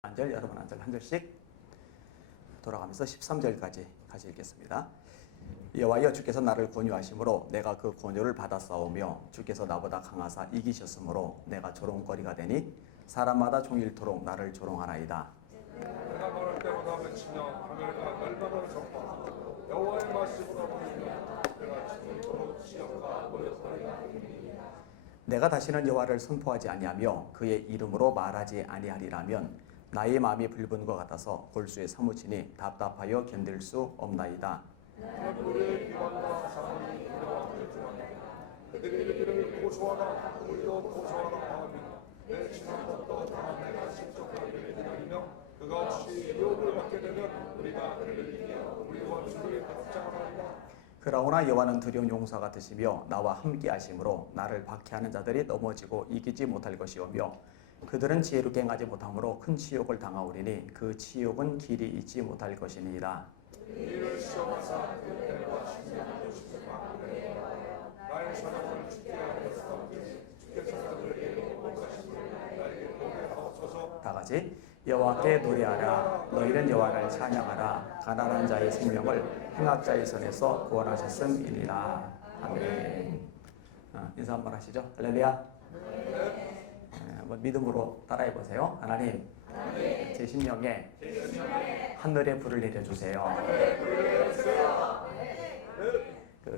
한 절, 여러분 한 절, 한 절씩 돌아가면서 13절까지 같이 읽겠습니다. 여호와여, 주께서 나를 권유하심으로 내가 그 권유를 받아 싸우며 주께서 나보다 강하사 이기셨으므로 내가 조롱거리가 되니 사람마다 종일토록 나를 조롱하나이다. 내가 말할 때마다 외치며 하늘과 멸망을 전파하고 여호와의 말씀으로 보이며 내가 지금토록 시험과 모욕거리가 되리이다. 내가 다시는 여호와를 선포하지 아니하며 그의 이름으로 말하지 아니하리라면 나의 마음이 불붙는 것 같아서 골수에 사무치니 답답하여 견딜 수 없나이다. 우리의 비방과 사망이 우리와 들주하니 그들이 이르기를 고소하라 우리도 고소하라 하며 내 지난 것도 다 내가 실족하기를 기다리며 그가 없이 유혹을 받게 되면 우리가 그를 이기며 우리와 주를 답장하나이다. 그러나 여호와는 두려운 용사 같으시며 나와 함께 하심으로 나를 박해하는 자들이 넘어지고 이기지 못할 것이오며 그들은 지혜롭게 행하지 못함으로 큰 치욕을 당하오리니 그 치욕은 길이 잊지 못할 것이니이다. 이를 시험하사 그들과 신명하고 싶으마 나의 사랑을 주께 하였어 주께서 그들에게 복하시니 나에게 복하옵소서. 다 같이 여호와께 노래하라. 너희는 여호와를 찬양하라. 가난한 자의 생명을 행악자의 손에서 구원하셨음이니라. 아멘. 인사 한번 하시죠. 할렐루야. 한번 믿음으로 따라해 보세요. 하나님, 제 심령에 하늘의 불을 내려주세요.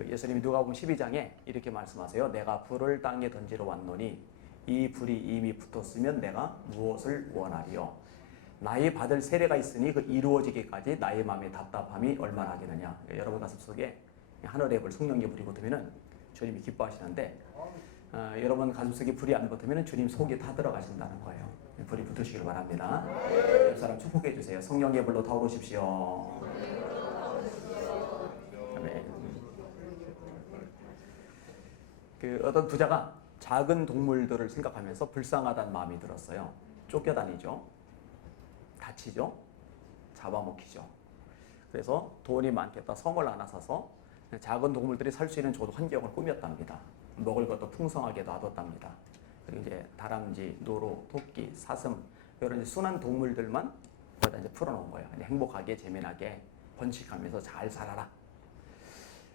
예수님이 누가복음 12장에 이렇게 말씀하세요. 내가 불을 땅에 던지러 왔노니 이 불이 이미 붙었으면 내가 무엇을 원하리요. 나의 받을 세례가 있으니 그 이루어지기까지 나의 마음의 답답함이 얼마나 하겠느냐. 여러분 가슴속에 하늘의 불, 성령의 불이 붙으면 주님이 기뻐하시는데 여러분 가슴속에 불이 안 붙으면 주님 속에 다 들어가신다는 거예요. 불이 붙으시길 바랍니다. 옆 사람 축복해 주세요. 성령의 불로 타오르십시오. 아멘. 어떤 부자가 작은 동물들을 생각하면서 불쌍하다는 마음이 들었어요. 쫓겨다니죠. 다치죠. 잡아먹히죠. 그래서 돈이 많겠다 성을 하나 사서 작은 동물들이 살 수 있는 좋은 환경을 꾸몄답니다. 먹을 것도 풍성하게 놔뒀답니다. 그리고 이제 다람쥐, 노루, 토끼, 사슴 이런 순한 동물들만 거기다 이제 풀어놓은 거예요. 행복하게 재미나게 번식하면서 잘 살아라.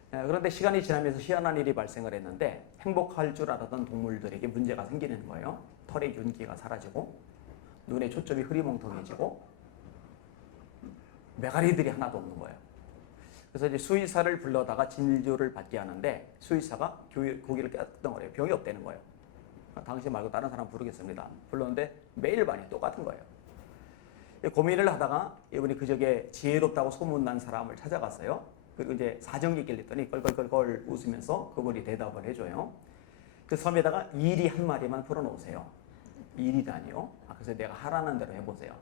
그런데 시간이 지나면서 희한한 일이 발생을 했는데 행복할 줄 알았던 동물들에게 문제가 생기는 거예요. 털의 윤기가 사라지고 눈의 초점이 흐리멍텅해지고 메가리들이 하나도 없는 거예요. 그래서 이제 수의사를 불러다가 진료를 받게 하는데 수의사가 고기를 깨끗던 거예요. 병이 없다는 거예요. 당신 말고 다른 사람 부르겠습니다. 불렀는데 매일 반이 똑같은 거예요. 고민을 하다가 이분이 그저께 지혜롭다고 소문난 사람을 찾아갔어요. 그리고 이제 사정 얘기를 했더니 껄껄껄껄 웃으면서 그분이 대답을 해줘요. 그 섬에다가 이리 한 마리만 풀어놓으세요. 이리다니요? 그래서 내가 하라는 대로 해보세요.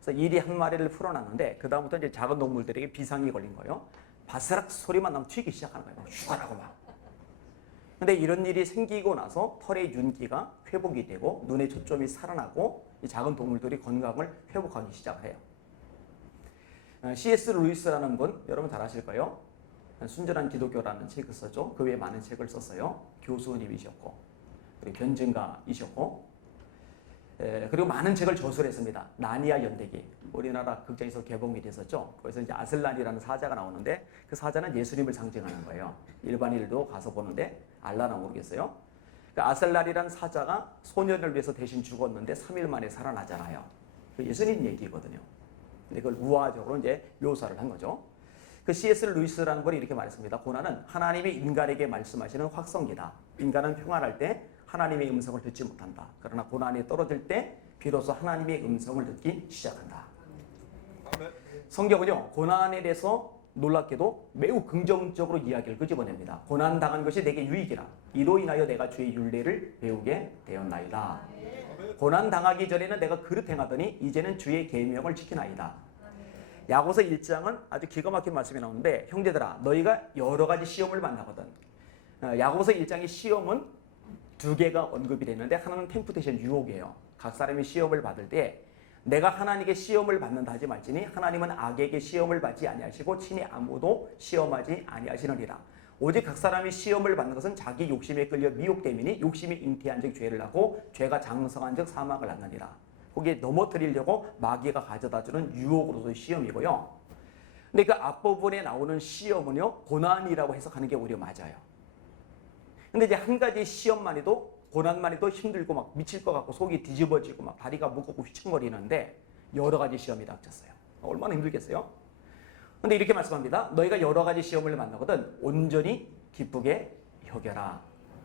그래서 이리 한 마리를 풀어놨는데 그 다음부터 이제 작은 동물들에게 비상이 걸린 거예요. 바스락 소리만 나면 튀기 시작하는 거예요. 슈가라고 막. 근데 이런 일이 생기고 나서 털의 윤기가 회복이 되고 눈의 초점이 살아나고 이 작은 동물들이 건강을 회복하기 시작해요. C.S. 루이스라는 분 여러분 잘 아실 거예요. 순전한 기독교라는 책을 썼죠. 그 외에 많은 책을 썼어요. 교수님이셨고 그리고 변증가이셨고 그리고 많은 책을 저술했습니다. 나니아 연대기 우리나라 극장에서 개봉이 됐었죠. 거기서 이제 아슬란이라는 사자가 나오는데 그 사자는 예수님을 상징하는 거예요. 일반인들도 가서 보는데 알라나 모르겠어요. 그 아슬란이라는 사자가 소년을 위해서 대신 죽었는데 3일 만에 살아나잖아요. 그 예수님 얘기거든요. 근데 그걸 우화적으로 이제 묘사를 한 거죠. 그 C.S. 루이스라는 분이 이렇게 말했습니다. 고난은 하나님이 인간에게 말씀하시는 확성기다. 인간은 평안할 때 하나님의 음성을 듣지 못한다. 그러나 고난이 떨어질 때 비로소 하나님의 음성을 듣기 시작한다. 성경은요, 고난에 대해서 놀랍게도 매우 긍정적으로 이야기를 끄집어냅니다. 고난 당한 것이 내게 유익이라. 이로 인하여 내가 주의 율례를 배우게 되었나이다. 고난 당하기 전에는 내가 그릇 행하더니 이제는 주의 계명을 지키나이다. 야고보서 1장은 아주 기가 막힌 말씀이 나오는데 형제들아 너희가 여러 가지 시험을 만나거든. 야고보서 1장의 시험은 두 개가 언급이 되는데 하나는 템프테이션 유혹이에요. 각 사람이 시험을 받을 때 내가 하나님께 시험을 받는다 하지 말지니 하나님은 악에게 시험을 받지 아니하시고 친히 아무도 시험하지 아니하시느니라. 오직 각 사람이 시험을 받는 것은 자기 욕심에 끌려 미혹됨이니 욕심이 잉태한 즉 죄를 낳고 죄가 장성한 즉 사망을 낳느니라. 거기에 넘어뜨리려고 마귀가 가져다주는 유혹으로서의 시험이고요. 근데 그 앞부분에 나오는 시험은요, 고난이라고 해석하는 게 오히려 맞아요. 근데 이제 한 가지 시험만 해도, 고난만 해도 힘들고 막 미칠 것 같고 속이 뒤집어지고 막 다리가 무겁고 휘청거리는데 여러 가지 시험이 닥쳤어요. 얼마나 힘들겠어요? 근데 이렇게 말씀합니다. 너희가 여러 가지 시험을 만나거든 온전히 기쁘게 여겨라.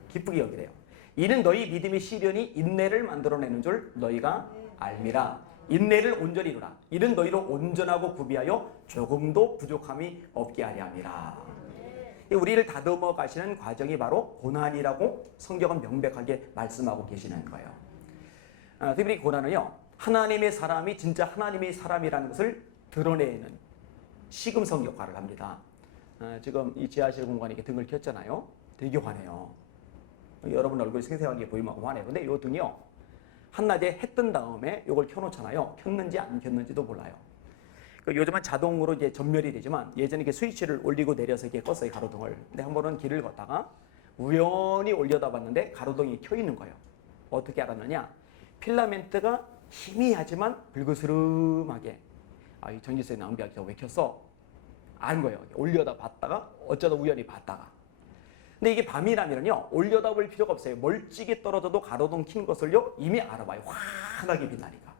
기쁘게 여기래요. 이는 너희 믿음의 시련이 인내를 만들어내는 줄 너희가 알미라. 인내를 온전히 이루라. 이는 너희로 온전하고 구비하여 조금도 부족함이 없게 하려 함이라. 우리를 다듬어 가시는 과정이 바로 고난이라고 성경은 명백하게 말씀하고 계시는 거예요. 특별히 고난은요, 하나님의 사람이 진짜 하나님의 사람이라는 것을 드러내는 시금석 역할을 합니다. 지금 이 지하실 공간에 이렇게 등을 켰잖아요. 되게 환해요. 여러분 얼굴이 생생하게 보이면 환해요. 근데 이 등이요, 한낮에 해 뜬 다음에 이걸 켜놓잖아요. 켰는지 안 켰는지도 몰라요. 요즘은 자동으로 이제 전멸이 되지만 예전에 이렇게 스위치를 올리고 내려서 이렇게 껐어요, 가로등을. 근데 한 번은 길을 걷다가 우연히 올려다 봤는데 가로등이 켜 있는 거예요. 어떻게 알았느냐? 필라멘트가 희미하지만 불그스름하게, 이 전기세 낭비하기가 왜 켰어? 안 거예요. 올려다 봤다가 어쩌다 우연히 봤다가. 근데 이게 밤이라면요, 올려다 볼 필요가 없어요. 멀찍이 떨어져도 가로등 킨 것을요 이미 알아봐요. 환하게 빛나니까.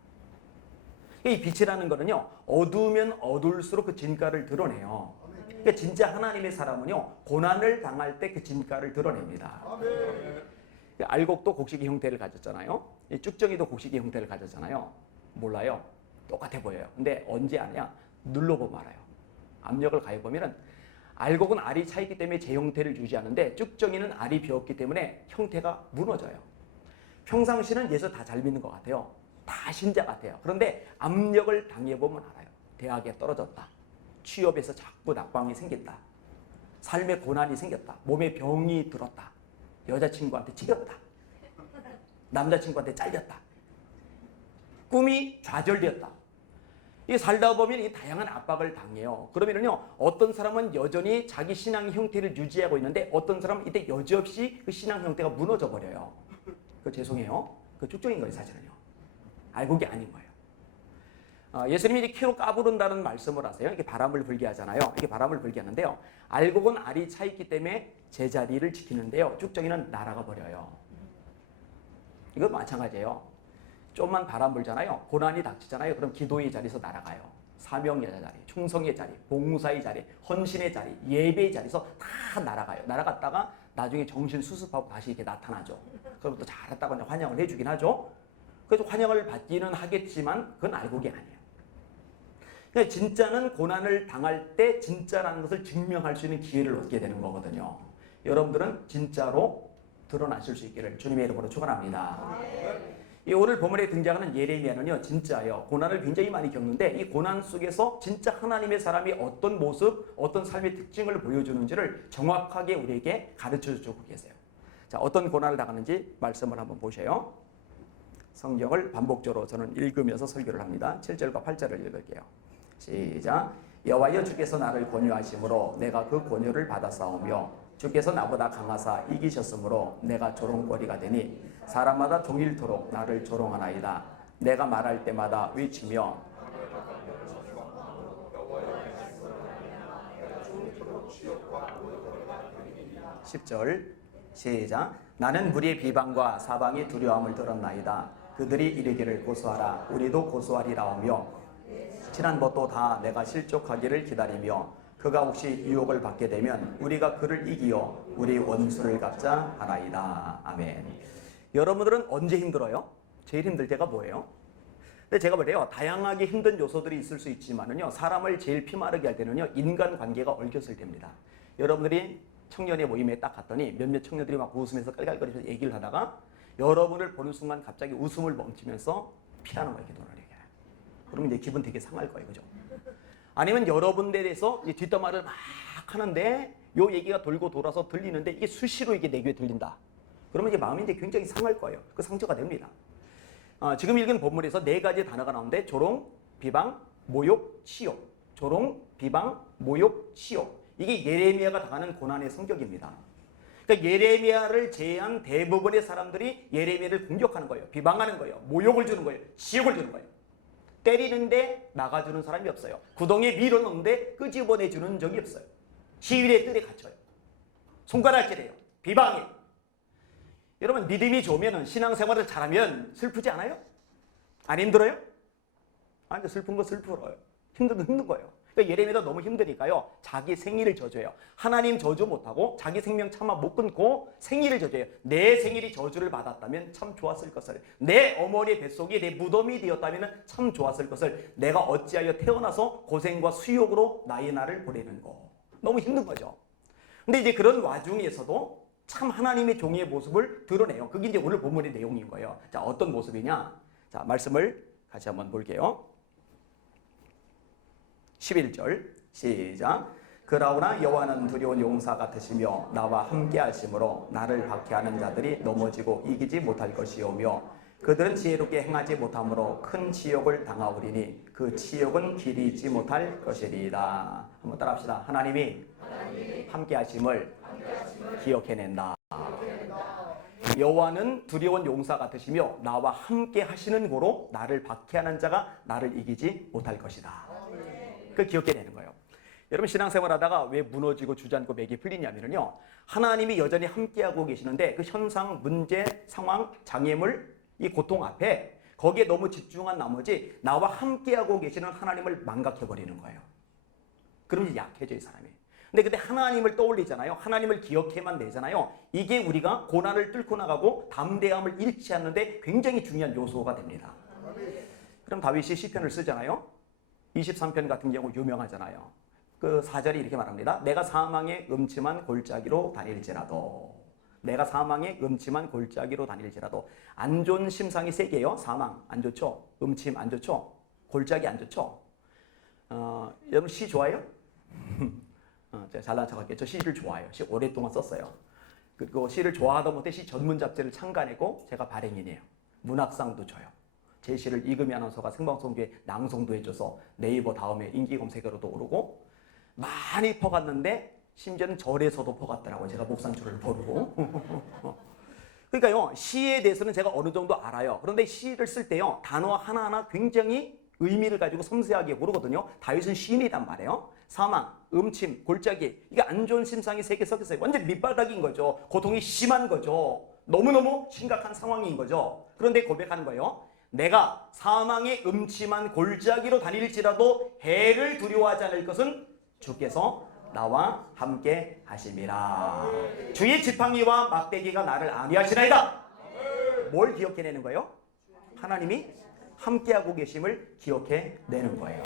이 빛이라는 거는요, 어두우면 어두울수록 그 진가를 드러내요. 그러니까 진짜 하나님의 사람은요, 고난을 당할 때 그 진가를 드러냅니다. 알곡도 곡식의 형태를 가졌잖아요. 쭉정이도 곡식의 형태를 가졌잖아요. 몰라요. 똑같아 보여요. 근데 언제 아냐? 눌러보면 알아요. 압력을 가해보면은 알곡은 알이 차있기 때문에 제 형태를 유지하는데 쭉정이는 알이 비었기 때문에 형태가 무너져요. 평상시는 예수 다 잘 믿는 것 같아요. 다 신자 같아요. 그런데 압력을 당해보면 알아요. 대학에 떨어졌다. 취업에서 자꾸 낙방이 생긴다. 삶에 고난이 생겼다. 몸에 병이 들었다. 여자친구한테 찌겼다. 남자친구한테 잘렸다. 꿈이 좌절되었다. 이 살다 보면 이 다양한 압박을 당해요. 그러면은요, 어떤 사람은 여전히 자기 신앙의 형태를 유지하고 있는데 어떤 사람은 이때 여지없이 그 신앙 형태가 무너져 버려요. 죄송해요. 그 쭉정인 거예요, 사실은요. 알곡이 아닌 거예요. 예수님이 이렇게 키로 까부른다는 말씀을 하세요. 이렇게 바람을 불게 하잖아요. 이렇게 바람을 불게 하는데요. 알곡은 알이 차 있기 때문에 제자리를 지키는데요. 쭉정이는 날아가 버려요. 이거 마찬가지예요. 좀만 바람 불잖아요. 고난이 닥치잖아요. 그럼 기도의 자리에서 날아가요. 사명의 자리, 충성의 자리, 봉사의 자리, 헌신의 자리, 예배의 자리에서 다 날아가요. 날아갔다가 나중에 정신 수습하고 다시 이렇게 나타나죠. 그럼 또 잘했다고 환영을 해주긴 하죠. 그래서 환영을 받기는 하겠지만 그건 알곡이 아니에요. 그러니까 진짜는 고난을 당할 때 진짜라는 것을 증명할 수 있는 기회를 얻게 되는 거거든요. 여러분들은 진짜로 드러나실 수 있기를 주님의 이름으로 축원합니다. 이 오늘 본문에 등장하는 예레미야는요, 진짜예요. 고난을 굉장히 많이 겪는데 이 고난 속에서 진짜 하나님의 사람이 어떤 모습, 어떤 삶의 특징을 보여주는지를 정확하게 우리에게 가르쳐주고 계세요. 자, 어떤 고난을 당하는지 말씀을 한번 보세요. 성경을 반복적으로 저는 읽으면서 설교를 합니다. 7절과 8절을 읽을게요. 시작. 여호와여 주께서 나를 권유하심으로 내가 그 권유를 받았사오며 주께서 나보다 강하사 이기셨으므로 내가 조롱거리가 되니 사람마다 종일토록 나를 조롱하나이다. 내가 말할 때마다 외치며 10절 시작. 나는 무리의 비방과 사방의 두려움을 들었나이다. 그들이 이르기를 고소하라. 우리도 고소하리라 하며 친한 것도 다 내가 실족하기를 기다리며 그가 혹시 유혹을 받게 되면 우리가 그를 이기어 우리 원수를 갚자 하나이다. 아멘. 여러분들은 언제 힘들어요? 제일 힘들 때가 뭐예요? 근데 제가 그래요. 다양하게 힘든 요소들이 있을 수 있지만은요, 사람을 제일 피마르게 할 때는요, 인간관계가 얽혔을 때입니다. 여러분들이 청년의 모임에 딱 갔더니 몇몇 청년들이 막 웃으면서 깔깔거리면서 얘기를 하다가 여러분을 보는 순간 갑자기 웃음을 멈추면서 피하는 거예요, 눈을 이렇게. 그러면 이제 기분 되게 상할 거예요, 그죠? 아니면 여러분들에 대해서 뒷담화를 막 하는데 요 얘기가 돌고 돌아서 들리는데 이게 수시로 이게 내 귀에 들린다. 그러면 이제 마음이 이제 굉장히 상할 거예요. 그 상처가 됩니다. 지금 읽은 본문에서 네 가지 단어가 나오는데 조롱, 비방, 모욕, 치욕. 조롱, 비방, 모욕, 치욕. 이게 예레미야가 당하는 고난의 성격입니다. 그러니까 그러니까 예레미야를 제외한 대부분의 사람들이 예레미야를 공격하는 거예요. 비방하는 거예요. 모욕을 주는 거예요. 지옥을 주는 거예요. 때리는데 막아주는 사람이 없어요. 구덩이에 밀어넣는데 끄집어내주는 적이 없어요. 시위의 뜰에 갇혀요. 손가락질해요. 비방해요. 여러분 믿음이 좋으면 신앙생활을 잘하면 슬프지 않아요? 안 힘들어요? 아니 슬픈 거 슬퍼요. 힘든 거 힘든 거예요. 그러니까 예레미야도 너무 힘드니까요. 자기 생일을 저주해요. 하나님 저주 못하고 자기 생명 차마 못 끊고 생일을 저주해요. 내 생일이 저주를 받았다면 참 좋았을 것을. 내 어머니의 뱃속이 내 무덤이 되었다면 참 좋았을 것을. 내가 어찌하여 태어나서 고생과 수욕으로 나의 날을 보내는 거. 너무 힘든 거죠. 근데 이제 그런 와중에서도 참 하나님의 종의 모습을 드러내요. 그게 이제 오늘 본문의 내용인 거예요. 자, 어떤 모습이냐? 자, 말씀을 같이 한번 볼게요. 11절 시작. 그러나 여호와는 두려운 용사 같으시며 나와 함께 하심으로 나를 박해하는 자들이 넘어지고 이기지 못할 것이오며 그들은 지혜롭게 행하지 못함으로 큰 치욕을 당하오리니 그 치욕은 길이 있지 못할 것이리이다. 한번 따라합시다. 하나님이 함께 하심을 기억해낸다. 여호와는 두려운 용사 같으시며 나와 함께 하시는 고로 나를 박해하는 자가 나를 이기지 못할 것이다. 그 기억해내는 거예요. 여러분 신앙생활 하다가 왜 무너지고 주저앉고 맥이 풀리냐면요. 하나님이 여전히 함께하고 계시는데 그 현상, 문제, 상황, 장애물, 이 고통 앞에 거기에 너무 집중한 나머지 나와 함께하고 계시는 하나님을 망각해버리는 거예요. 그럼 이제 약해져 이 사람이. 근데 그때 하나님을 떠올리잖아요. 하나님을 기억해만 내잖아요. 이게 우리가 고난을 뚫고 나가고 담대함을 잃지 않는데 굉장히 중요한 요소가 됩니다. 그럼 다윗이 시편을 쓰잖아요. 23편 같은 경우 유명하잖아요. 그 4절이 이렇게 말합니다. 내가 사망의 음침한 골짜기로 다닐지라도. 내가 사망의 음침한 골짜기로 다닐지라도. 안 좋은 심상이 세 개예요. 사망 안 좋죠. 음침 안 좋죠. 골짜기 안 좋죠. 여러분 시 좋아해요? 제가 잘난 척할게요. 저 시를 좋아해요. 시 오랫동안 썼어요. 그리고 시를 좋아하다 못해 시 전문 잡지를 창간했고 제가 발행인이에요. 문학상도 줘요. 제 시를 이금희 아나운서가 생방송국에 낭송도 해줘서 네이버 다음에 인기 검색어로도 오르고 많이 퍼갔는데 심지어는 절에서도 퍼갔더라고요. 제가 목상줄을 모르고. 그러니까요. 시에 대해서는 제가 어느 정도 알아요. 그런데 시를 쓸 때요. 단어 하나하나 굉장히 의미를 가지고 섬세하게 고르거든요. 다윗은 시인이란 말이에요. 사망, 음침, 골짜기 이게 안 좋은 심상이 세 개 섞였어요. 완전 밑바닥인 거죠. 고통이 심한 거죠. 너무너무 심각한 상황인 거죠. 그런데 고백하는 거예요. 내가 사망의 음침한 골짜기로 다닐지라도 해를 두려워하지 않을 것은 주께서 나와 함께 하심이라. 주의 지팡이와 막대기가 나를 안위하시나이다. 뭘 기억해내는 거예요? 하나님이 함께하고 계심을 기억해내는 거예요.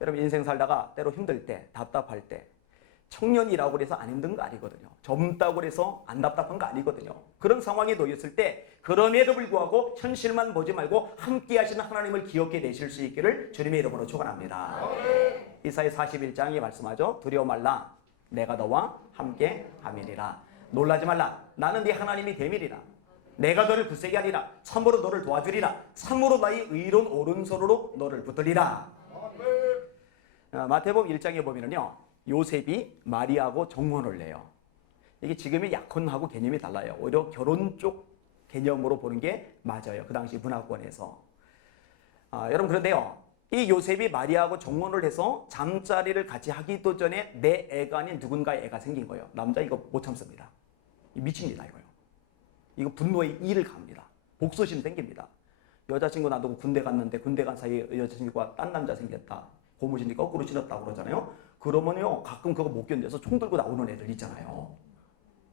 여러분 인생 살다가 때로 힘들 때, 답답할 때 청년이라고 해서 안 힘든 거 아니거든요. 젊다고 해서 안 답답한 거 아니거든요. 그런 상황에 놓였을 때 그럼에도 불구하고 현실만 보지 말고 함께 하시는 하나님을 기억해 내실 수 있기를 주님의 이름으로 축원합니다. 이사야 41장이 말씀하죠. 두려워 말라. 내가 너와 함께 함이니라. 놀라지 말라. 나는 네 하나님이 됨이리라. 내가 너를 굳세게 하리라. 참으로 너를 도와주리라. 참으로 나의 의로운 오른손으로 너를 붙들리라. 마태복음 1장에 보면요. 요셉이 마리아하고 정혼을 해요. 이게 지금의 약혼하고 개념이 달라요. 오히려 결혼 쪽 개념으로 보는 게 맞아요. 그 당시 문화권에서. 여러분 그런데요. 이 요셉이 마리아하고 정혼을 해서 잠자리를 같이 하기도 전에 내 애가 아닌 누군가의 애가 생긴 거예요. 남자 이거 못 참습니다. 미칩니다 이거요. 이거 분노의 이를 갑니다. 복수심 생깁니다. 여자친구 놔두고 군대 갔는데 군대 간 사이에 여자친구가 딴 남자 생겼다. 고무신이 거꾸로 신었다고 그러잖아요. 그러면요 가끔 그거 못 견뎌서 총 들고 나오는 애들 있잖아요.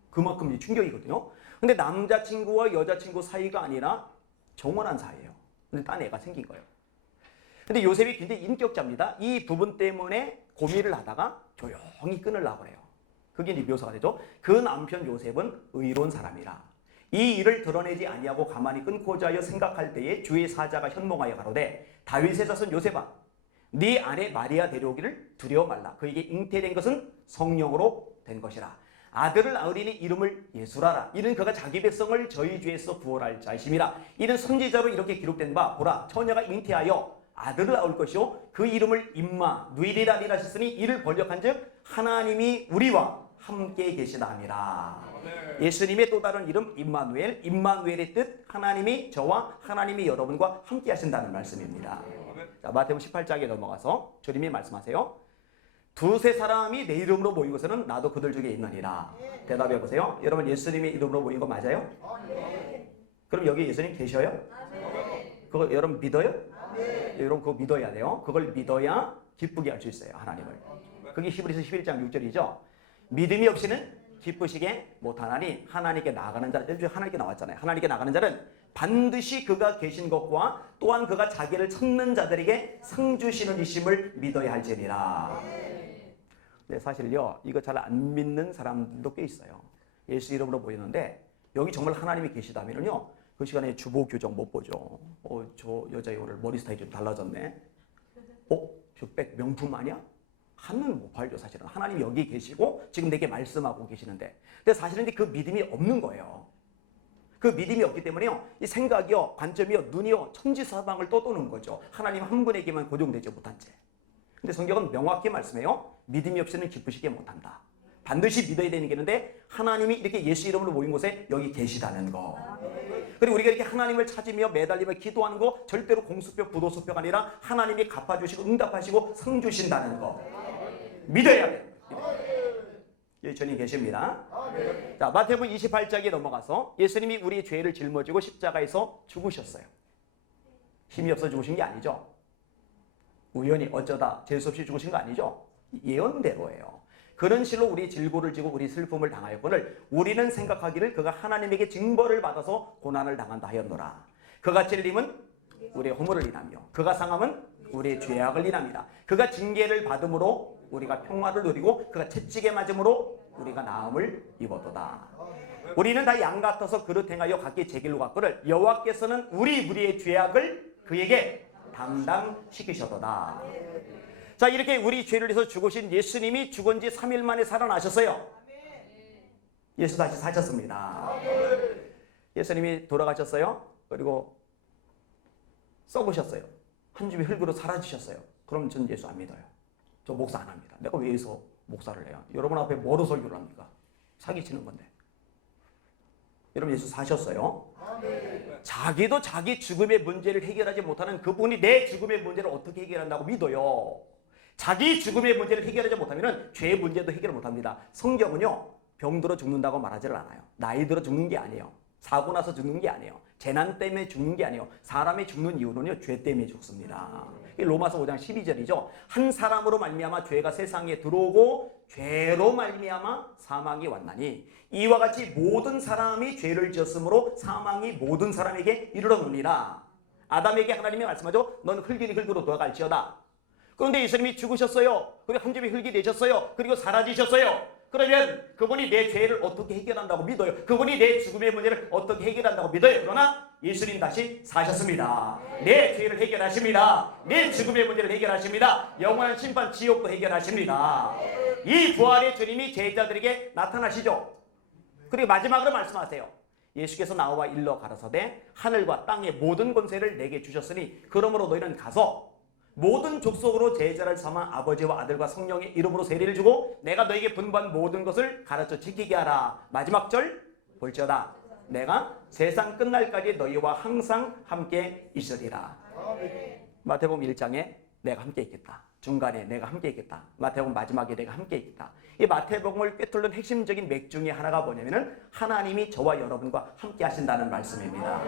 그만큼 충격이거든요. 근데 남자친구와 여자친구 사이가 아니라 정혼한 사이예요. 근데 딴 애가 생긴 거예요. 근데 요셉이 굉장히 인격자입니다. 이 부분 때문에 고민을 하다가 조용히 끊으려고 해요. 그게 이제 묘사가 되죠. 그 남편 요셉은 의로운 사람이라. 이 일을 드러내지 아니하고 가만히 끊고자 하여 생각할 때에 주의 사자가 현몽하여 가로되 다윗의 자손 요셉아 네 아내 마리아 데려오기를 두려워 말라. 그에게 잉태된 것은 성령으로 된 것이라. 아들을 낳으리니 이름을 예수라라. 이는 그가 자기 백성을 저희 죄에서 구원할 자이심이라. 이는 선지자로 이렇게 기록된 바 보라 처녀가 잉태하여 아들을 낳을 것이요 그 이름을 임마 누이리라 하셨으니 이를 번역한즉 하나님이 우리와 함께 계시다 함이라. 예수님의 또 다른 이름 임마누엘, 임마누엘의 뜻 하나님이 저와 하나님이 여러분과 함께 하신다는 말씀입니다. 자, 마태복음 18장에 넘어가서 주님이 말씀하세요. 두세 사람이 내 이름으로 모인 것은 나도 그들 중에 있느니라. 대답해 보세요. 여러분 예수님의 이름으로 모인 거 맞아요? 그럼 여기 예수님 계셔요? 그거 여러분 믿어요? 여러분 그거 믿어야 돼요. 그걸 믿어야 기쁘게 할 수 있어요. 하나님을. 그게 히브리서 11장 6절이죠. 믿음이 없이는 기쁘시게 못하나니 하나님께 나아가는 자는 하나님께 나왔잖아요. 하나님께 나가는 자는 반드시 그가 계신 것과 또한 그가 자기를 찾는 자들에게 상 주시는 이심을 믿어야 할지니라. 근데 사실요 이거 잘 안 믿는 사람들도 꽤 있어요. 예수 이름으로 모이는데 여기 정말 하나님이 계시다면요 그 시간에 주보 교정 못 보죠. 저 여자애 오늘 머리 스타일이 좀 달라졌네. 저 백 명품 아니야? 한눈 못 팔죠. 사실은 하나님이 여기 계시고 지금 내게 말씀하고 계시는데, 근데 사실은 그 믿음이 없는 거예요. 그 믿음이 없기 때문에요 이 생각이요 관점이요 눈이요 천지사방을 떠도는 거죠. 하나님 한 분에게만 고정되지 못한 채. 근데 성경은 명확히 말씀해요. 믿음이 없이는 기쁘시게 못한다. 반드시 믿어야 되는 게 있는데 하나님이 이렇게 예수 이름으로 모인 곳에 여기 계시다는 거. 그리고 우리가 이렇게 하나님을 찾으며 매달리며 기도하는 거 절대로 공수표 부도수표가 아니라 하나님이 갚아주시고 응답하시고 상 주신다는 거 믿어야 돼요. 예수님 계십니다. 자, 마태복음 28장에 넘어가서 예수님이 우리의 죄를 짊어지고 십자가에서 죽으셨어요. 힘이 없어 죽으신 게 아니죠. 우연히 어쩌다 재수 없이 죽으신 거 아니죠. 예언대로예요. 그런 실로 우리 질고를 지고 우리 슬픔을 당하였거늘 우리는 생각하기를 그가 하나님에게 징벌을 받아서 고난을 당한다 하였노라. 그가 찔림은 우리의 허물을 인하며 그가 상함은 우리의 죄악을 인합니다. 그가 징계를 받음으로 우리가 평화를 누리고 그가 채찍에 맞음으로 우리가 나음을 입었도다. 우리는 다 양 같아서 그릇 행하여 각기 제 길로 갔거늘 여호와께서는 우리의 죄악을 그에게 담당시키셨도다. 자, 이렇게 우리 죄를 위해서 죽으신 예수님이 죽은 지 3일 만에 살아나셨어요. 예수 다시 사셨습니다. 예수님이 돌아가셨어요. 그리고 썩으셨어요. 한 줌의 흙으로 사라지셨어요. 그럼 전 예수 안 믿어요. 저 목사 안 합니다. 내가 왜 여기서 목사를 해요? 여러분 앞에 뭐로 설교를 합니까? 사기치는 건데. 여러분 예수 사셨어요. 자기도 자기 죽음의 문제를 해결하지 못하는 그분이 내 죽음의 문제를 어떻게 해결한다고 믿어요? 자기 죽음의 문제를 해결하지 못하면 죄의 문제도 해결 못합니다. 성경은요 병들어 죽는다고 말하지를 않아요. 나이 들어 죽는 게 아니에요. 사고 나서 죽는 게 아니에요. 재난 때문에 죽는 게 아니에요. 사람이 죽는 이유는요 죄 때문에 죽습니다. 로마서 5장 12절이죠. 한 사람으로 말미암아 죄가 세상에 들어오고 죄로 말미암아 사망이 왔나니 이와 같이 모든 사람이 죄를 지었으므로 사망이 모든 사람에게 이르렀느니라. 아담에게 하나님이 말씀하죠. 넌 흙이니 흙으로 돌아갈지어다. 그런데 예수님이 죽으셨어요. 그리고 한 줌의 흙이 되셨어요. 그리고 사라지셨어요. 그러면 그분이 내 죄를 어떻게 해결한다고 믿어요? 그분이 내 죽음의 문제를 어떻게 해결한다고 믿어요? 그러나 예수님 다시 사셨습니다. 내 죄를 해결하십니다. 내 죽음의 문제를 해결하십니다. 영원한 심판 지옥도 해결하십니다. 이 부활의 주님이 제자들에게 나타나시죠. 그리고 마지막으로 말씀하세요. 예수께서 나와 일러 가라사대 하늘과 땅의 모든 권세를 내게 주셨으니 그러므로 너희는 가서 모든 족속으로 제자를 삼아 아버지와 아들과 성령의 이름으로 세례를 주고 내가 너에게 분부한 모든 것을 가르쳐 지키게 하라. 마지막 절 볼지어다 내가 세상 끝날까지 너희와 항상 함께 있으리라. 마태복음 1장에 내가 함께 있겠다. 중간에 내가 함께 있겠다. 마태복음 마지막에 내가 함께 있겠다. 이 마태복음을 꿰뚫는 핵심적인 맥 중에 하나가 뭐냐면은 하나님이 저와 여러분과 함께 하신다는 말씀입니다.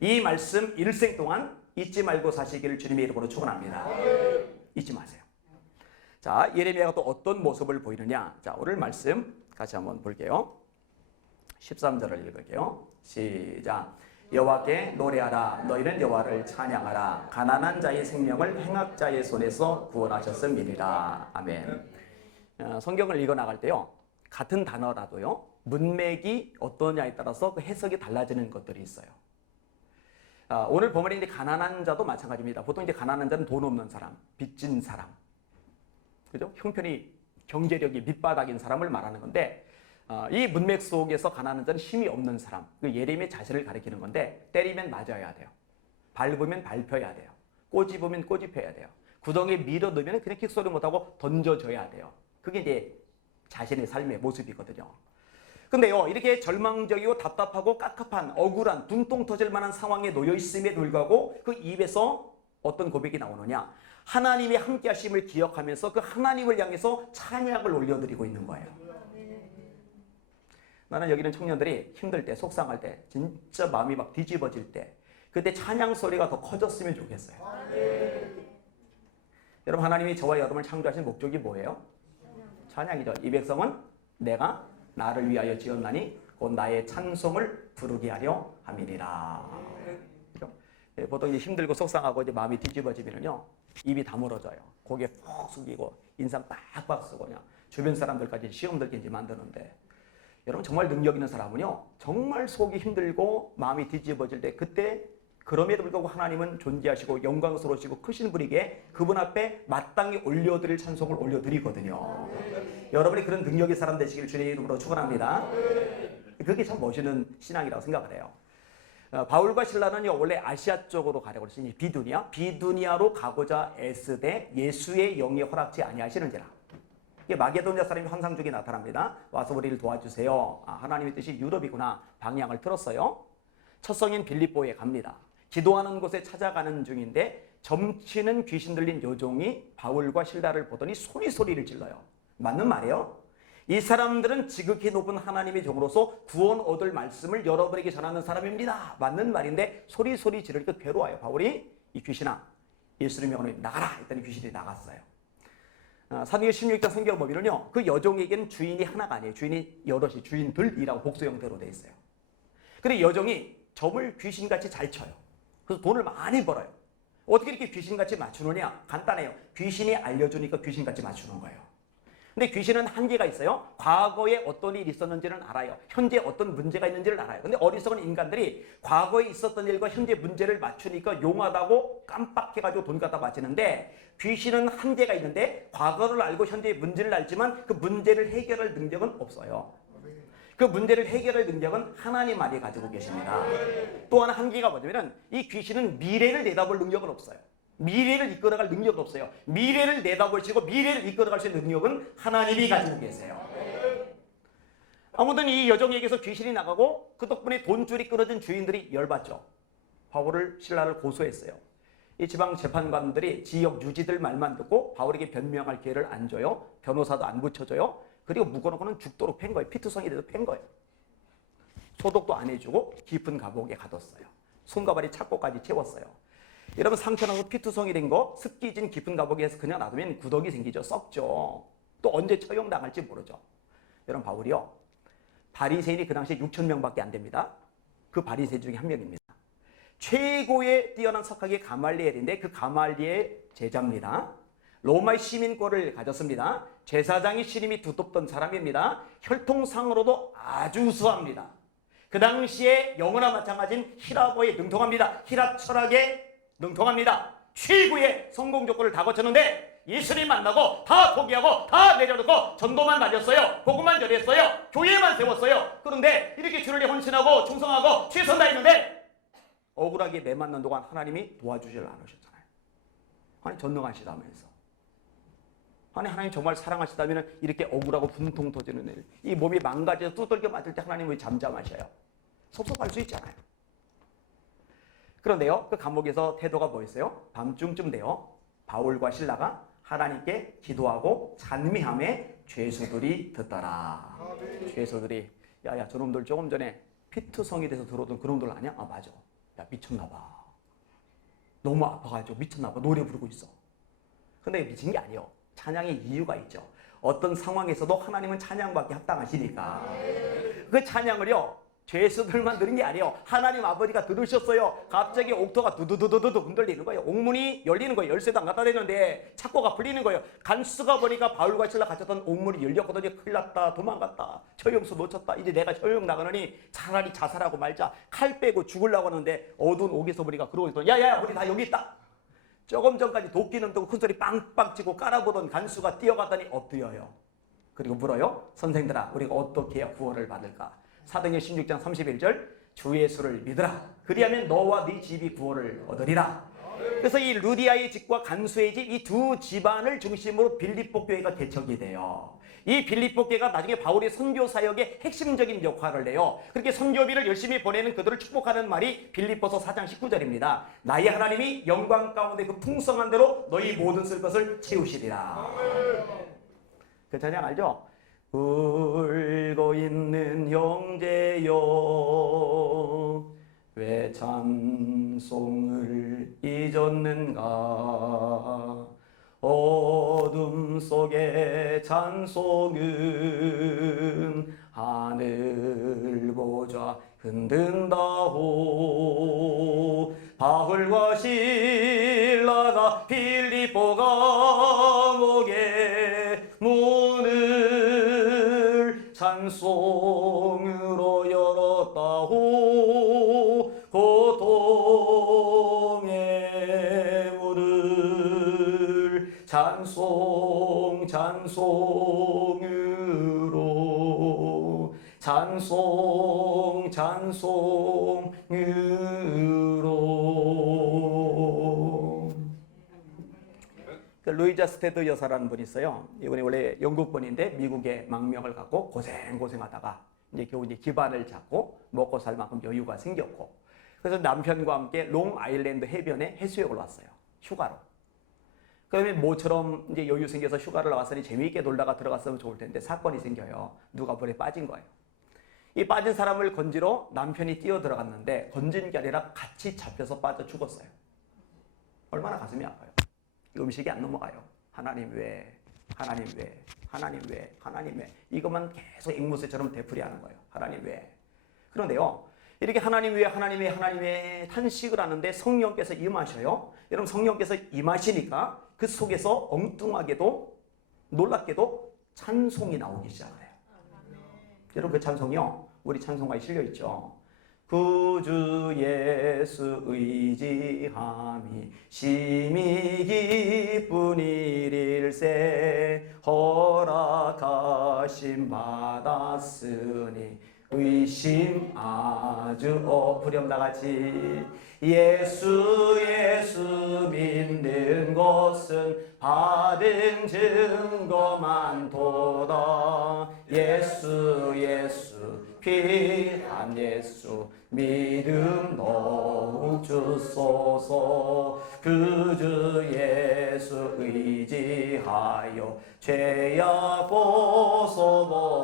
이 말씀 일생 동안 잊지 말고 사시기를 주님의 이름으로 축원합니다. 잊지 마세요. 자, 예레미야가 또 어떤 모습을 보이느냐? 자, 오늘 말씀 같이 한번 볼게요. 13절을 읽을게요. 시작. 여호와께 노래하라. 너희는 여호와를 찬양하라. 가난한 자의 생명을 행악자의 손에서 구원하셨음이니라. 아멘. 성경을 읽어 나갈 때요, 같은 단어라도요, 문맥이 어떠냐에 따라서 그 해석이 달라지는 것들이 있어요. 오늘 보면 이제 가난한 자도 마찬가지입니다. 보통 이제 가난한 자는 돈 없는 사람, 빚진 사람, 그죠? 형편이 경제력이 밑바닥인 사람을 말하는 건데, 이 문맥 속에서 가난한 자는 힘이 없는 사람, 그 예레미야의 자신을 가리키는 건데, 때리면 맞아야 돼요. 밟으면 밟혀야 돼요. 꼬집으면 꼬집혀야 돼요. 구덩이에 밀어 넣으면 그냥 킥소리 못하고 던져줘야 돼요. 그게 이제 자신의 삶의 모습이거든요. 근데요, 이렇게 절망적이고 답답하고 깝깝한 억울한 눈동 터질 만한 상황에 놓여 있음에 불구하고 그 입에서 어떤 고백이 나오느냐? 하나님의 함께 하심을 기억하면서 그 하나님을 향해서 찬양을 올려드리고 있는 거예요. 나는 여기는 청년들이 힘들 때, 속상할 때, 진짜 마음이 막 뒤집어질 때, 그때 찬양 소리가 더 커졌으면 좋겠어요. 여러분, 하나님이 저와 여러분을 창조하신 목적이 뭐예요? 찬양이죠. 이 백성은 내가 나를 위하여 지었나니 곧 나의 찬송을 부르게 하려 함이니라. 그렇죠? 보통 이제 힘들고 속상하고 이제 마음이 뒤집어지면요, 입이 다물어져요. 고개 푹 숙이고 인상 빡빡 쓰고 그냥 주변 사람들까지 시험 들게 이제 만드는데, 여러분 정말 능력 있는 사람은요, 정말 속이 힘들고 마음이 뒤집어질 때 그때 그럼에도 불구하고 하나님은 존재하시고 영광스러우시고 크신 분에게 그분 앞에 마땅히 올려드릴 찬송을 올려드리거든요. 여러분이 그런 능력의 사람 되시길 주님의 이름으로 축원합니다. 그게 참 멋있는 신앙이라고 생각을 해요. 바울과 실라는요, 원래 아시아 쪽으로 가려고 했으니 비두니아로 가고자 애쓰되 예수의 영이 허락지 아니하시는지라. 이게 마게도니아 사람이 환상 중에 나타납니다. 와서 우리를 도와주세요. 하나님의 뜻이 유럽이구나. 방향을 틀었어요. 첫 성인 빌립보에 갑니다. 기도하는 곳에 찾아가는 중인데 점치는 귀신 들린 여종이 바울과 실라를 보더니 소리를 질러요. 맞는 말이에요. 이 사람들은 지극히 높은 하나님의 종으로서 구원 얻을 말씀을 여러분에게 전하는 사람입니다. 맞는 말인데 소리 지르니까 괴로워요. 바울이 이 귀신아, 예수님의 명으로 나가라 했더니 귀신이 나갔어요. 사도행전 16장 성경 보면요, 그 여종에게는 주인이 하나가 아니에요. 주인이 여럿이, 주인들이라고 복수 형태로 되어 있어요. 근데 여종이 점을 귀신같이 잘 쳐요. 그래서 돈을 많이 벌어요. 어떻게 이렇게 귀신같이 맞추느냐? 간단해요. 귀신이 알려주니까 귀신같이 맞추는 거예요. 근데 귀신은 한계가 있어요. 과거에 어떤 일이 있었는지는 알아요. 현재 어떤 문제가 있는지를 알아요. 근데 어리석은 인간들이 과거에 있었던 일과 현재 문제를 맞추니까 용하다고 깜빡해가지고 돈 갖다 바치는데, 귀신은 한계가 있는데 과거를 알고 현재의 문제를 알지만 그 문제를 해결할 능력은 없어요. 그 문제를 해결할 능력은 하나님 안에 가지고 계십니다. 또 하나 한계가 뭐냐면 이 귀신은 미래를 내다볼 능력은 없어요. 미래를 이끌어갈 능력은 없어요. 미래를 내다보시고 미래를 이끌어갈 수 있는 능력은 하나님이 가지고 계세요. 아무튼 이 여종에게서 귀신이 나가고 그 덕분에 돈줄이 끊어진 주인들이 열받죠. 바울을 신라를 고소했어요. 이 지방 재판관들이 지역 유지들 말만 듣고 바울에게 변명할 기회를 안 줘요. 변호사도 안 붙여줘요. 그리고 묶어놓고는 죽도록 팬 거예요. 피투성이 돼서 팬 거예요. 소독도 안 해주고 깊은 감옥에 가뒀어요. 손과 발이 착고까지 채웠어요. 여러분, 상처나서 피투성이 된 거 습기진 깊은 감옥에서 그냥 놔두면 구더기 생기죠. 썩죠. 또 언제 처형당할지 모르죠. 여러분, 바울이요, 바리새인이 그 당시에 6,000명밖에 안 됩니다. 그 바리새인 중에 한 명입니다. 최고의 뛰어난 석학이 가말리엘인데 그 가말리엘 제자입니다. 로마의 시민권을 가졌습니다. 제사장의 신임이 두텁던 사람입니다. 혈통상으로도 아주 우수합니다. 그 당시에 영어나 마찬가지인 히라어에 능통합니다. 히랍 철학에 능통합니다. 최고의 성공 조건을 다 거쳤는데 예수님 만나고 다 포기하고 다 내려놓고 전도만 다녔어요. 복음만 전했어요. 교회만 세웠어요. 그런데 이렇게 주를 위해 헌신하고 충성하고 최선 다했는데 억울하게 매 맞는 동안 하나님이 도와주질 않으셨잖아요. 아니, 전능하시다면서. 아니, 하나님 정말 사랑하시다면 이렇게 억울하고 분통 터지는 일, 이 몸이 망가져서 두들겨 맞을 때 하나님 왜 잠잠하셔요? 섭섭할 수 있잖아요. 그런데요, 그 감옥에서 태도가 뭐였어요? 밤중쯤 돼요. 바울과 실라가 하나님께 기도하고 찬미함에 죄수들이 듣더라. 죄수들이, 야야, 저놈들 조금 전에 피투성이 돼서 들어오던 그놈들 아니야? 아, 맞아. 야, 미쳤나봐. 너무 아파가지고 미쳤나봐. 노래 부르고 있어. 근데 미친 게 아니에요. 찬양의 이유가 있죠. 어떤 상황에서도 하나님은 찬양받기 합당하시니까. 그 찬양을요, 죄수들만 들은 게 아니에요. 하나님 아버지가 들으셨어요. 갑자기 옥토가 두두두두두 흔들리는 거예요. 옥문이 열리는 거예요. 열쇠도 안 갖다 대는데 착고가 풀리는 거예요. 간수가 보니까 바울과 실라 갇혔던 옥문이 열렸거든요. 큰일 났다. 도망갔다. 처형수 놓쳤다. 이제 내가 처형 나가느니 차라리 자살하고 말자. 칼 빼고 죽으려고 하는데 어두운 옥에서 보니까 그러고 있더니 야야, 우리 다 여기 있다. 조금 전까지 도끼는 뜨고 큰소리 빵빵 치고 깔아보던 간수가 뛰어갔더니 엎드려요. 그리고 물어요. 선생들아, 우리가 어떻게 해야 구원을 받을까? 사도행전 16장 31절, 주 예수를 믿으라. 그리하면 너와 네 집이 구원을 얻으리라. 그래서 이 루디아의 집과 간수의 집, 이 두 집안을 중심으로 빌립보 교회가 개척이 돼요. 이 빌립보 교회가 나중에 바울의 선교 사역에 핵심적인 역할을 해요. 그렇게 선교비를 열심히 보내는 그들을 축복하는 말이 빌립보서 4장 19절입니다. 나의 하나님이 영광 가운데 그 풍성한 대로 너희 모든 쓸 것을 채우시리라. 그 찬양 알죠? 울고 있는 형제여 왜 찬송을 잊었는가. 어둠 속에 찬송은 하늘 보좌 흔든다호. 바울과 실라가 빌립보 감옥에 문을 찬송으로 열었다호. 고통의 문을 찬송으로 찬송으로. 루이자 스테드 여사라는 분이 있어요. 이분이 원래 영국 분인데 미국에 망명을 갖고 고생하다가 이제 겨우 이제 기반을 잡고 먹고 살 만큼 여유가 생겼고, 그래서 남편과 함께 롱 아일랜드 해변에 해수욕을 왔어요. 휴가로. 그다음에 모처럼 이제 여유 생겨서 휴가를 나왔으니 재미있게 놀다가 들어갔으면 좋을 텐데 사건이 생겨요. 누가 물에 빠진 거예요. 이 빠진 사람을 건지러 남편이 뛰어 들어갔는데 건진 게 아니라 같이 잡혀서 빠져 죽었어요. 얼마나 가슴이 아파요. 음식이 안 넘어가요. 하나님 왜, 하나님 왜, 하나님 왜, 하나님 왜. 이것만 계속 앵무새처럼 되풀이하는 거예요. 하나님 왜. 그런데요, 이렇게 하나님 왜, 하나님 왜, 하나님 왜 탄식을 하는데 성령께서 임하셔요. 여러분, 성령께서 임하시니까 그 속에서 엉뚱하게도 놀랍게도 찬송이 나오기 시작해요. 여러분, 그 찬송이요, 우리 찬송가에 실려있죠. 구주 예수 의지함이 심히 기쁜 일일세. 허락하심 받았으니 의심 아주 부렴 다같이. 예수 믿는 것은 받은 증거만 도다. 예수 귀한 예수 믿음 더욱 주소서. 그주 예수 의지하여 죄악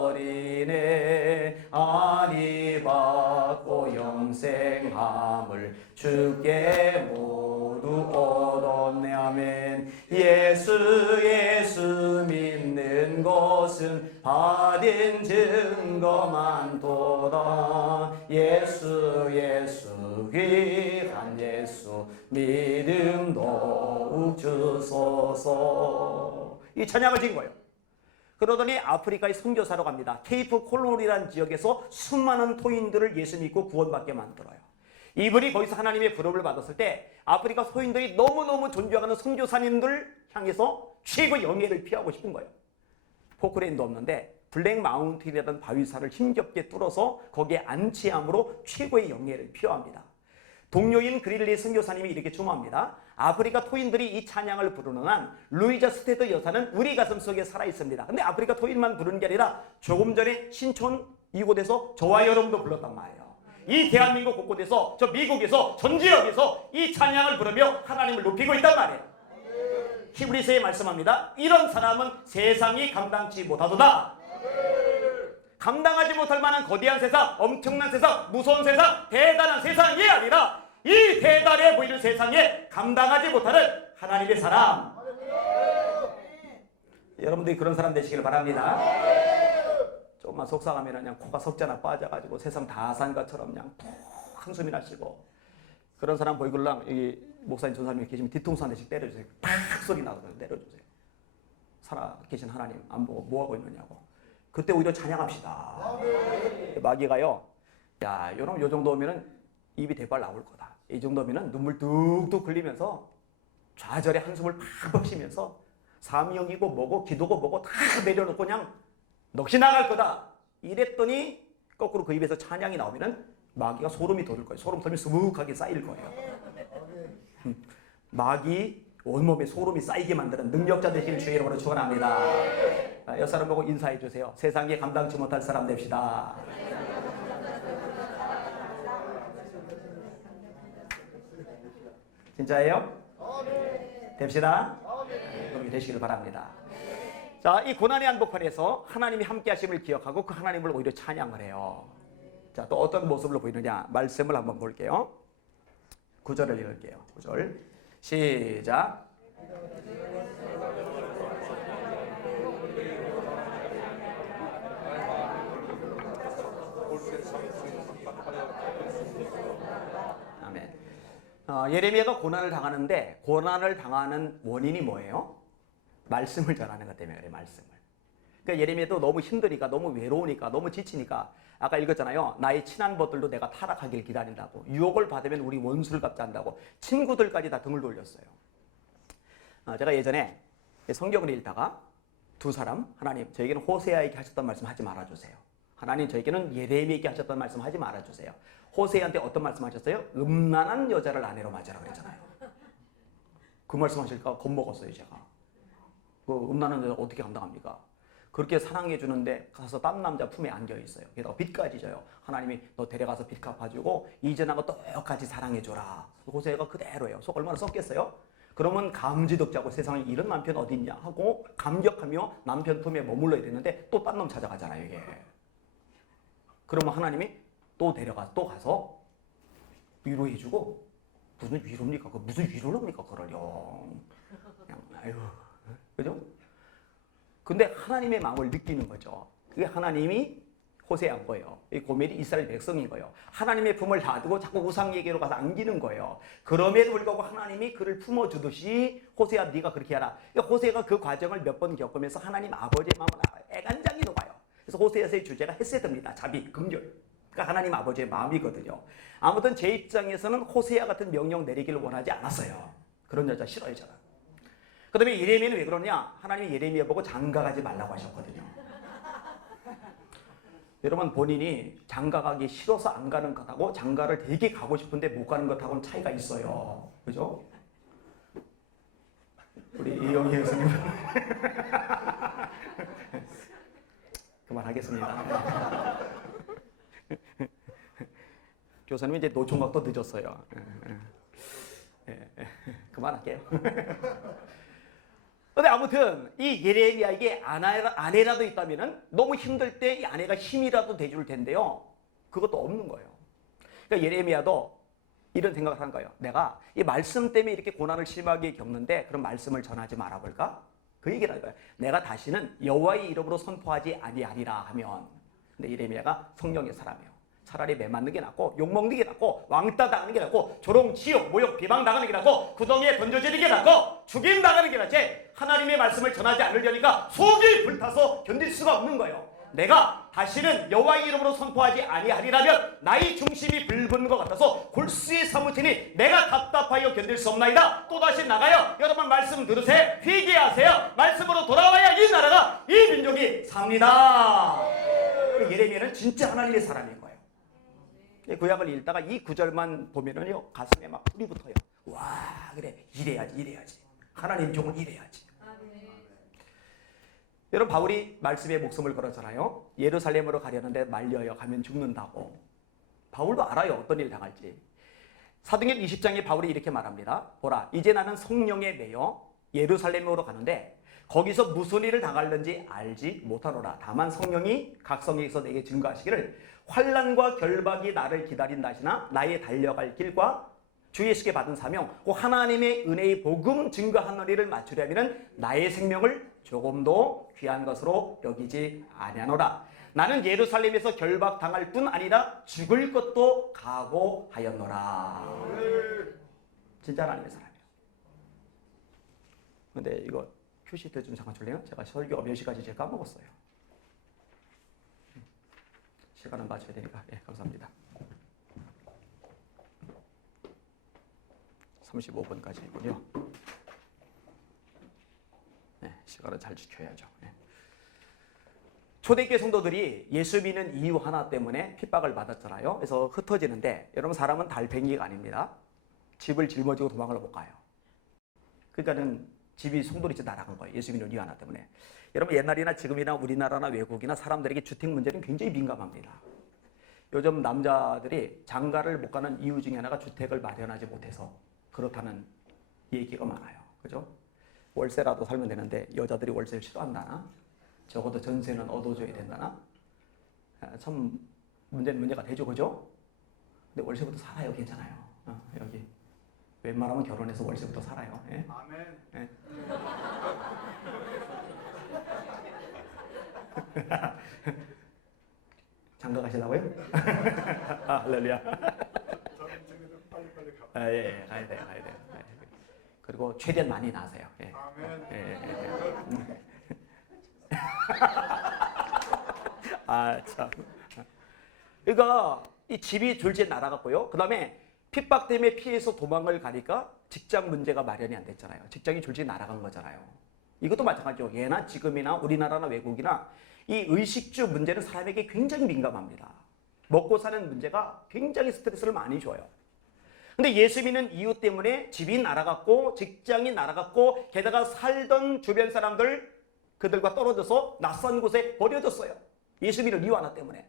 벗어버리네. 아니 받고 영생함을 주께 모두 얻었네. 아멘. 예수 믿는 것은 받은 증거만 도다. 예수 귀한 예수 믿음 더욱 주소서. 이 찬양을 지은 거예요. 그러더니 아프리카에 선교사로 갑니다. 케이프 콜로니라는 지역에서 수많은 토인들을 예수 믿고 구원받게 만들어요. 이분이 거기서 하나님의 부름을 받았을 때 아프리카 소인들이 너무너무 존경하는 선교사님들 향해서 최고 영예를 피하고 싶은 거예요. 포크레인도 없는데 블랙 마운틴이라는 바위산을 힘겹게 뚫어서 거기에 안치함으로 최고의 영예를 표합니다. 동료인 그릴리 선교사님이 이렇게 주모합니다. 아프리카 토인들이 이 찬양을 부르는 한 루이자 스테드 여사는 우리 가슴 속에 살아있습니다. 근데 아프리카 토인만 부르는 게 아니라 조금 전에 신촌 이곳에서 저와 여러분도 불렀단 말이에요. 이 대한민국 곳곳에서, 저 미국에서, 전 지역에서 이 찬양을 부르며 하나님을 높이고 있단 말이에요. 히브리서에 말씀합니다. 이런 사람은 세상이 감당치 못하도다. 감당하지 못할 만한 거대한 세상, 엄청난 세상, 무서운 세상, 대단한 세상이 아니라 이 대단해 보이는 세상에 감당하지 못하는 하나님의 사람. 여러분들이 그런 사람 되시길 바랍니다. 조금만 속상하면 그냥 코가 석자나 빠져가지고 세상 다 산 것처럼 그냥 푹 한숨이 나시고, 그런 사람 보이길랑 여기 목사님 전사님이 계시면 뒤통수 한 대씩 때려주세요. 팍 소리 나거든요. 때려주세요. 살아 계신 하나님 안 보고 뭐하고 있느냐고. 그때 오히려 찬양합시다. 마귀가요, 야 여러분 요 정도면은 입이 대발 나올 거다. 이 정도면은 눈물 뚝뚝 흘리면서 좌절의 한숨을 팍팍 쉬면서 사명이고 뭐고 기도고 뭐고 다 내려놓고 그냥 넋이 나갈 거다. 이랬더니 거꾸로 그 입에서 찬양이 나오면은 마귀가 소름이 돋을 거예요. 소름 돋으면 수북하게 쌓일 거예요. 마귀 온몸에 소름이 쌓이게 만드는 능력자 되시길 주의 이름으로 축원합니다. 옆 사람 보고 인사해 주세요. 세상에 감당치 못할 사람 됩시다. 진짜예요? 됩시다. 그렇게 되시길 바랍니다. 자, 이 고난의 한복판에서 하나님이 함께 하심을 기억하고 그 하나님을 오히려 찬양을 해요. 자, 또 어떤 모습으로 보이느냐? 말씀을 한번 볼게요. 9절을 읽을게요. 9절. 시작. 아멘. 예레미야가 고난을 당하는데 고난을 당하는 원인이 뭐예요? 말씀을 전하는 것 때문에 그래요. 말씀을. 그러니까 예레미야도 너무 힘드니까, 너무 외로우니까, 너무 지치니까 아까 읽었잖아요. 나의 친한 벗들도 내가 타락하길 기다린다고. 유혹을 받으면 우리 원수를 갚지 않는다고. 친구들까지 다 등을 돌렸어요. 제가 예전에 성경을 읽다가 두 사람, 하나님 저에게는 호세아에게 하셨던 말씀 하지 말아주세요. 하나님 저에게는 예레미야에게 하셨던 말씀 하지 말아주세요. 호세아한테 어떤 말씀 하셨어요? 음란한 여자를 아내로 맞으라 그랬잖아요. 그 말씀 하실까 겁먹었어요 제가. 그 음란한 여자 어떻게 감당합니까? 그렇게 사랑해 주는데 가서 딴 남자 품에 안겨 있어요. 게다가 빚까지 져요. 하나님이 너 데려가서 빚 갚아주고 이전하고 똑같이 사랑해 줘라. 호세아가 그대로예요. 속 얼마나 썩겠어요? 그러면 감지덕자고 세상에 이런 남편 어디 있냐 하고 감격하며 남편 품에 머물러 있는데 또 딴 놈 찾아가잖아요 이게. 그러면 하나님이 또 데려가 또 가서 위로해주고 무슨 위로입니까? 무슨 위로를 합니까? 그러려 그냥 아유 그죠? 근데 하나님의 마음을 느끼는 거죠. 그게 하나님이 호세아인 거예요. 이 고멜이 이스라엘 백성인 거예요. 하나님의 품을 놔두고 자꾸 우상에게로 가서 안기는 거예요. 그럼에도 불구하고 하나님이 그를 품어주듯이 호세아 네가 그렇게 하라. 그러니까 호세아가 그 과정을 몇 번 겪으면서 하나님 아버지의 마음을 알아요. 애간장이 녹아요. 그래서 호세아서의 주제가 헤세드입니다. 자비, 긍휼. 그러니까 하나님 아버지의 마음이거든요. 아무튼 제 입장에서는 호세아 같은 명령 내리기를 원하지 않았어요. 그런 여자 싫어요 저는. 그 다음에 예레미야는 왜 그러냐? 하나님이 예레미야 보고 장가가지 말라고 하셨거든요. 여러분 본인이 장가가기 싫어서 안 가는 것하고 장가를 되게 가고 싶은데 못 가는 것하고는 차이가 있어요. 그죠? 우리 이영희 교수님 그만하겠습니다. 교수님 이제 노총각도 늦었어요. 그만할게요. 근데 아무튼 이 예레미야에게 아내라도 있다면은 너무 힘들 때 이 아내가 힘이라도 돼줄 텐데요. 그것도 없는 거예요. 그러니까 예레미야도 이런 생각을 하는 거예요. 내가 이 말씀 때문에 이렇게 고난을 심하게 겪는데 그럼 말씀을 전하지 말아볼까? 그 얘기를 하는 거예요. 내가 다시는 여호와의 이름으로 선포하지 아니하리라 하면. 근데 예레미야가 성령의 사람이에요. 차라리 매 맞는 게 낫고 욕먹는 게 낫고 왕따 당하는 게 낫고 조롱, 치욕, 모욕, 비방 당하는 게 낫고 구덩이에 던져지는 게 낫고 죽임 당하는 게 낫지 하나님의 말씀을 전하지 않으려니까 속이 불타서 견딜 수가 없는 거예요. 내가 다시는 여호와의 이름으로 선포하지 아니하리라면 나의 중심이 붉은 것 같아서 골수에 사무치니 내가 답답하여 견딜 수 없나이다. 또다시 나가요. 여러분 말씀 들으세요. 회개하세요. 말씀으로 돌아와야 이 나라가 이 민족이 삽니다. 예레미야는 진짜 하나님의 사람인 거예요. 구약을 읽다가 이 구절만 보면은요 가슴에 막 불이 붙어요. 와 그래 이래야지 하나님 종은 이래야지. 여러분 바울이 말씀에 목숨을 걸었잖아요. 예루살렘으로 가려는데 말려요. 가면 죽는다고. 바울도 알아요 어떤 일 당할지. 사도행전 20장에 바울이 이렇게 말합니다. 보라 이제 나는 성령에 매여 예루살렘으로 가는데 거기서 무슨 일을 당할는지 알지 못하노라. 다만 성령이 각성에서 내게 증거하시기를 환난과 결박이 나를 기다린다시나 나의 달려갈 길과 주 예수께 받은 사명 곧 하나님의 은혜의 복음 증거하는 일을 맞추려면 나의 생명을 조금도 귀한 것으로 여기지 아니하노라. 나는 예루살렘에서 결박당할 뿐 아니라 죽을 것도 각오하였노라. 진짜 하나님의 사람이에요. 근데 이거 큐시트 좀 잠깐 줄래요? 제가 설교 몇 시까지 제가 까먹었어요. 시간은 맞춰야 되니까. 예, 감사합니다. 35분까지군요. 네, 시간을 잘 지켜야죠. 네. 초대교회 성도들이 예수 믿는 이유 하나 때문에 핍박을 받았잖아요. 그래서 흩어지는데 여러분 사람은 달팽이가 아닙니다. 집을 짊어지고 도망을 못 가요. 그러니까는 집이 송두리째 날아간 거예요. 예수 믿는 이유 하나 때문에. 여러분 옛날이나 지금이나 우리나라나 외국이나 사람들에게 주택 문제는 굉장히 민감합니다. 요즘 남자들이 장가를 못 가는 이유 중에 하나가 주택을 마련하지 못해서 그렇다는 얘기가 많아요. 그죠? 월세라도 살면 되는데 여자들이 월세를 싫어한다나? 적어도 전세는 얻어줘야 된다나? 참 문제는 문제가 되죠. 그죠? 근데 월세부터 살아요. 괜찮아요. 여기 웬만하면 결혼해서 월세부터 살아요. 예? 아멘. 예. 장가 가시려고요? 할렐루야. 저는 지금 빨리빨리 가. 예, 가야 돼요. 그리고 최대한 많이 나세요. 예. 아멘. 참. 그러니까 이 집이 졸지에 날아갔고요. 그 다음에 핍박 때문에 피해서 도망을 가니까 직장 문제가 마련이 안 됐잖아요. 직장이 졸지에 날아간 거잖아요. 이것도 마찬가지죠. 예나 지금이나 우리나라나 외국이나 이 의식주 문제는 사람에게 굉장히 민감합니다. 먹고 사는 문제가 굉장히 스트레스를 많이 줘요. 근데 예수 믿는 이유 때문에 집이 날아갔고 직장이 날아갔고 게다가 살던 주변 사람들 그들과 떨어져서 낯선 곳에 버려졌어요. 예수 믿는 이유 하나 때문에.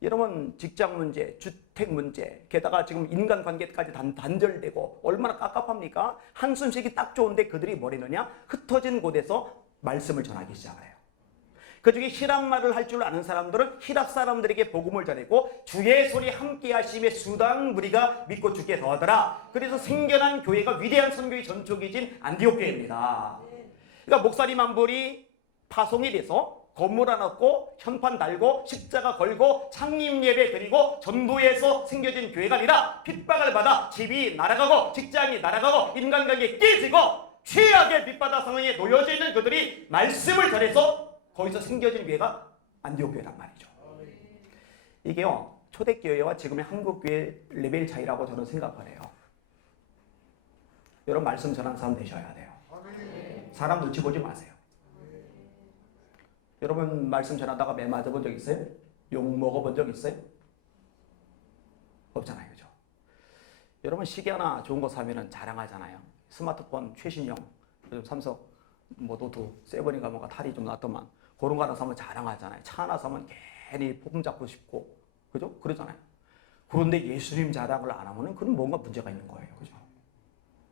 여러분 직장 문제, 주택 문제, 게다가 지금 인간관계까지 단절되고 얼마나 깝깝합니까? 한숨 쉬기 딱 좋은데 그들이 뭘 했느냐? 흩어진 곳에서 말씀을 전하기 시작을 해요. 그중에 히락말을 할 줄 아는 사람들은 히락 사람들에게 복음을 전했고 주의 소리 함께 하심에 수당 무리가 믿고 죽게 더하더라. 그래서 생겨난 교회가 위대한 선교의 전초기진 안디옥 교회입니다. 그러니까 목사님 한 분이 파송이 돼서 건물 하나 얻고 현판 달고 십자가 걸고 창립 예배 드리고 전도에서 생겨진 교회가 아니라 핍박을 받아 집이 날아가고 직장이 날아가고 인간관계 깨지고 최악의 핍박다 상황에 놓여져 있는 그들이 말씀을 전해서 거기서 생겨진 교회가 안디옥 교회란 말이죠. 이게요 초대교회와 지금의 한국교회 레벨 차이라고 저는 생각을 해요. 여러분 말씀 전하는 사람 되셔야 돼요. 사람 눈치 보지 마세요. 여러분 말씀 전하다가 매 맞아본 적 있어요? 욕 먹어본 적 있어요? 없잖아요. 그죠? 여러분 시계 하나 좋은 거 사면은 자랑하잖아요. 스마트폰 최신형 요즘 삼성 뭐 노트 7인가 뭔가 탈이 좀 났더만 그런 거 하나 사면 자랑하잖아요. 차 하나 사면 괜히 폼 잡고 싶고 그죠? 그러잖아요. 그런데 예수님 자랑을 안 하면은 그건 뭔가 문제가 있는 거예요. 그죠?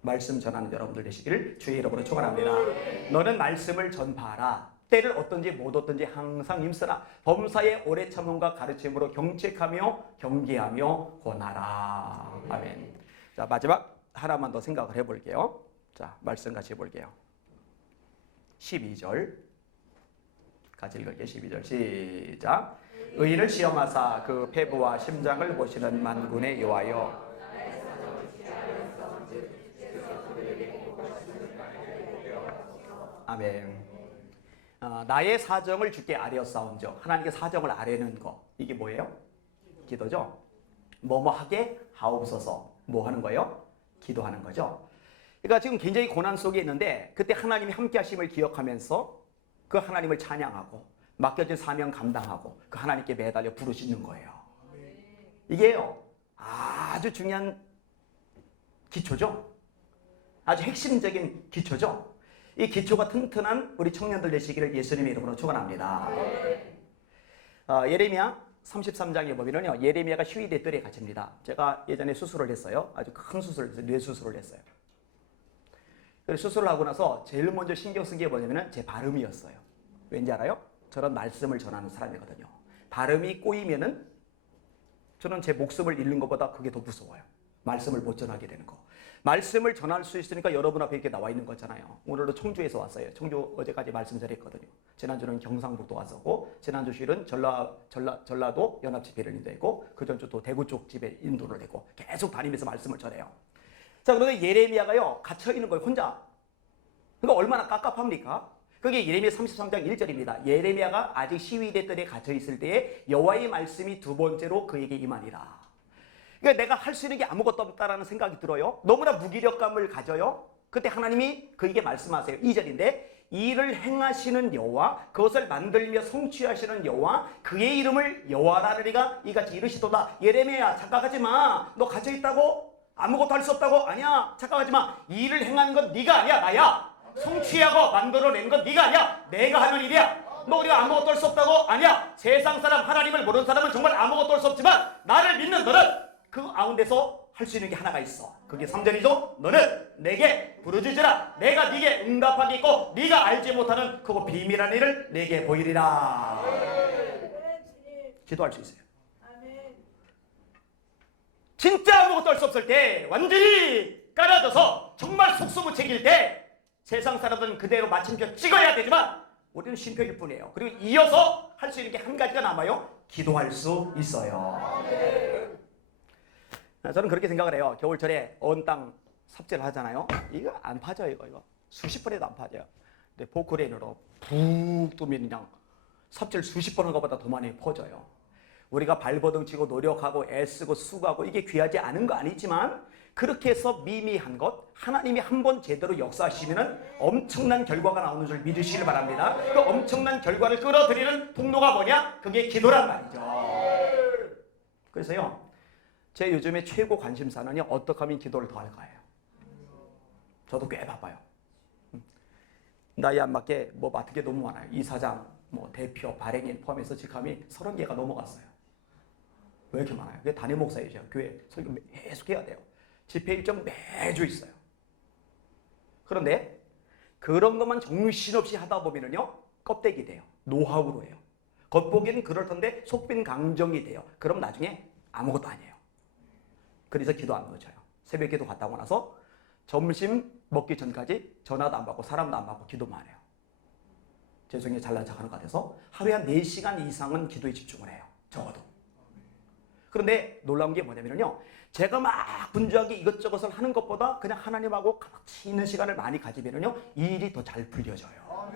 말씀 전하는 여러분들 되시기를 주의 이름으로 축원합니다. 너는 말씀을 전파하라. 때를 어떤지 못 어떤지 항상 힘쓰라. 범사의 오래 참음과 가르침으로 경책하며 경계하며 권하라. 아멘. 자 마지막 하나만 더 생각을 해볼게요. 자 말씀 같이 해볼게요. 12절 같이 읽을게요. 12절 시작. 의인을 시험하사 그 패부와 심장을 보시는 만군의 여호와여. 아멘. 나의 사정을 주께 아뢰었사온즉 하나님께 사정을 아뢰는 거 이게 뭐예요? 기도죠. 뭐뭐 하게 하옵소서. 뭐 하는 거예요? 기도하는 거죠. 그러니까 지금 굉장히 고난 속에 있는데 그때 하나님이 함께 하심을 기억하면서 그 하나님을 찬양하고 맡겨진 사명 감당하고 그 하나님께 매달려 부르시는 거예요. 이게요 아주 중요한 기초죠. 아주 핵심적인 기초죠. 이 기초가 튼튼한 우리 청년들 되시기를 예수님의 이름으로 축원합니다. 예레미야 33장에 보면요 예레미야가 시위대 뜰에 갇힙니다. 제가 예전에 수술을 했어요. 아주 큰 수술을 했어요. 뇌 수술을 했어요. 그래서 수술을 하고 나서 제일 먼저 신경 쓴 게 뭐냐면 제 발음이었어요. 왠지 알아요? 저는 말씀을 전하는 사람이거든요. 발음이 꼬이면은 저는 제 목숨을 잃는 것보다 그게 더 무서워요. 말씀을 못 전하게 되는 거. 말씀을 전할 수 있으니까 여러분 앞에 이렇게 나와 있는 거잖아요. 오늘도 청주에서 왔어요. 청주 어제까지 말씀 전했거든요. 지난주는 경상북도 왔었고 지난주 주일은 전라도 연합집회를 인도했고 그 전주 또 대구 쪽 집에 인도를 했고 계속 다니면서 말씀을 전해요. 자 그런데 예레미야가요 갇혀 있는 거예요. 혼자. 그러니까 얼마나 깝깝합니까? 그게 예레미야 33장 1절입니다. 예레미야가 아직 시위대 뜰에 갇혀 있을 때에 여호와의 말씀이 두 번째로 그에게 임하니라. 그러니까 내가 할 수 있는 게 아무것도 없다라는 생각이 들어요. 너무나 무기력감을 가져요. 그때 하나님이 그에게 말씀하세요. 2절인데 이를 행하시는 여호와 그것을 만들며 성취하시는 여호와 그의 이름을 여호와라 하리가 이같이 이르시도다. 예레미야 착각하지 마. 너 갇혀있다고? 아무것도 할 수 없다고? 아니야. 착각하지 마. 일을 행하는 건 네가 아니야. 나야. 성취하고 만들어내는 건 네가 아니야. 내가 하는 일이야. 너 우리가 아무것도 할 수 없다고? 아니야. 세상 사람, 하나님을 모르는 사람은 정말 아무것도 할 수 없지만 나를 믿는 너는 그 가운데서 할 수 있는 게 하나가 있어. 그게 3절이죠. 너는 내게 부르짖으라. 내가 네게 응답하겠고 네가 알지 못하는 그거 비밀한 일을 내게 보이리라. 기도할 수 있어요. 진짜 아무것도 할 수 없을 때, 완전히 깔아져서 정말 속수무책일 때 세상 사람들은 그대로 마침표 찍어야 되지만 우리는 쉼표일 뿐이에요. 그리고 이어서 할 수 있는 게 한 가지가 남아요. 기도할 수 있어요. 저는 그렇게 생각을 해요. 겨울철에 언 땅 삽질을 하잖아요. 이거 안 파져요. 이거 수십 번에도 안 파져요. 근데 포크레인으로 푹 두면 그냥 삽질 수십 번 한 것보다 더 많이 퍼져요. 우리가 발버둥 치고 노력하고 애쓰고 수고하고 이게 귀하지 않은 거 아니지만 그렇게 해서 미미한 것, 하나님이 한 번 제대로 역사하시면 엄청난 결과가 나오는 줄 믿으시길 바랍니다. 그 엄청난 결과를 끌어들이는 통로가 뭐냐? 그게 기도란 말이죠. 그래서요, 제 요즘에 최고 관심사는요, 어떻게 하면 기도를 더 할까예요. 저도 꽤 바빠요. 나이 안 맞게 뭐 맡은 게 너무 많아요. 이사장, 뭐 대표, 발행인 포함해서 직함이 30개가 넘어갔어요. 왜 이렇게 많아요? 그게 담임 목사이죠. 교회 설교 계속 해야 돼요. 집회 일정 매주 있어요. 그런데 그런 것만 정신없이 하다 보면은요, 껍데기 돼요. 노하우로 해요. 겉보기는 그렇던데 속빈 강정이 돼요. 그럼 나중에 아무것도 아니에요. 그래서 기도 안 놓쳐요. 새벽 기도 갔다 오고 나서 점심 먹기 전까지 전화도 안 받고 사람도 안 받고 기도만 해요. 죄송해요. 잘난 척하는 것 같아서 하루에 한 4시간 이상은 기도에 집중을 해요. 적어도. 그런데 놀라운 게 뭐냐면요, 제가 막 분주하게 이것저것을 하는 것보다 그냥 하나님하고 같이 있는 시간을 많이 가지면요, 일이 더 잘 풀려져요.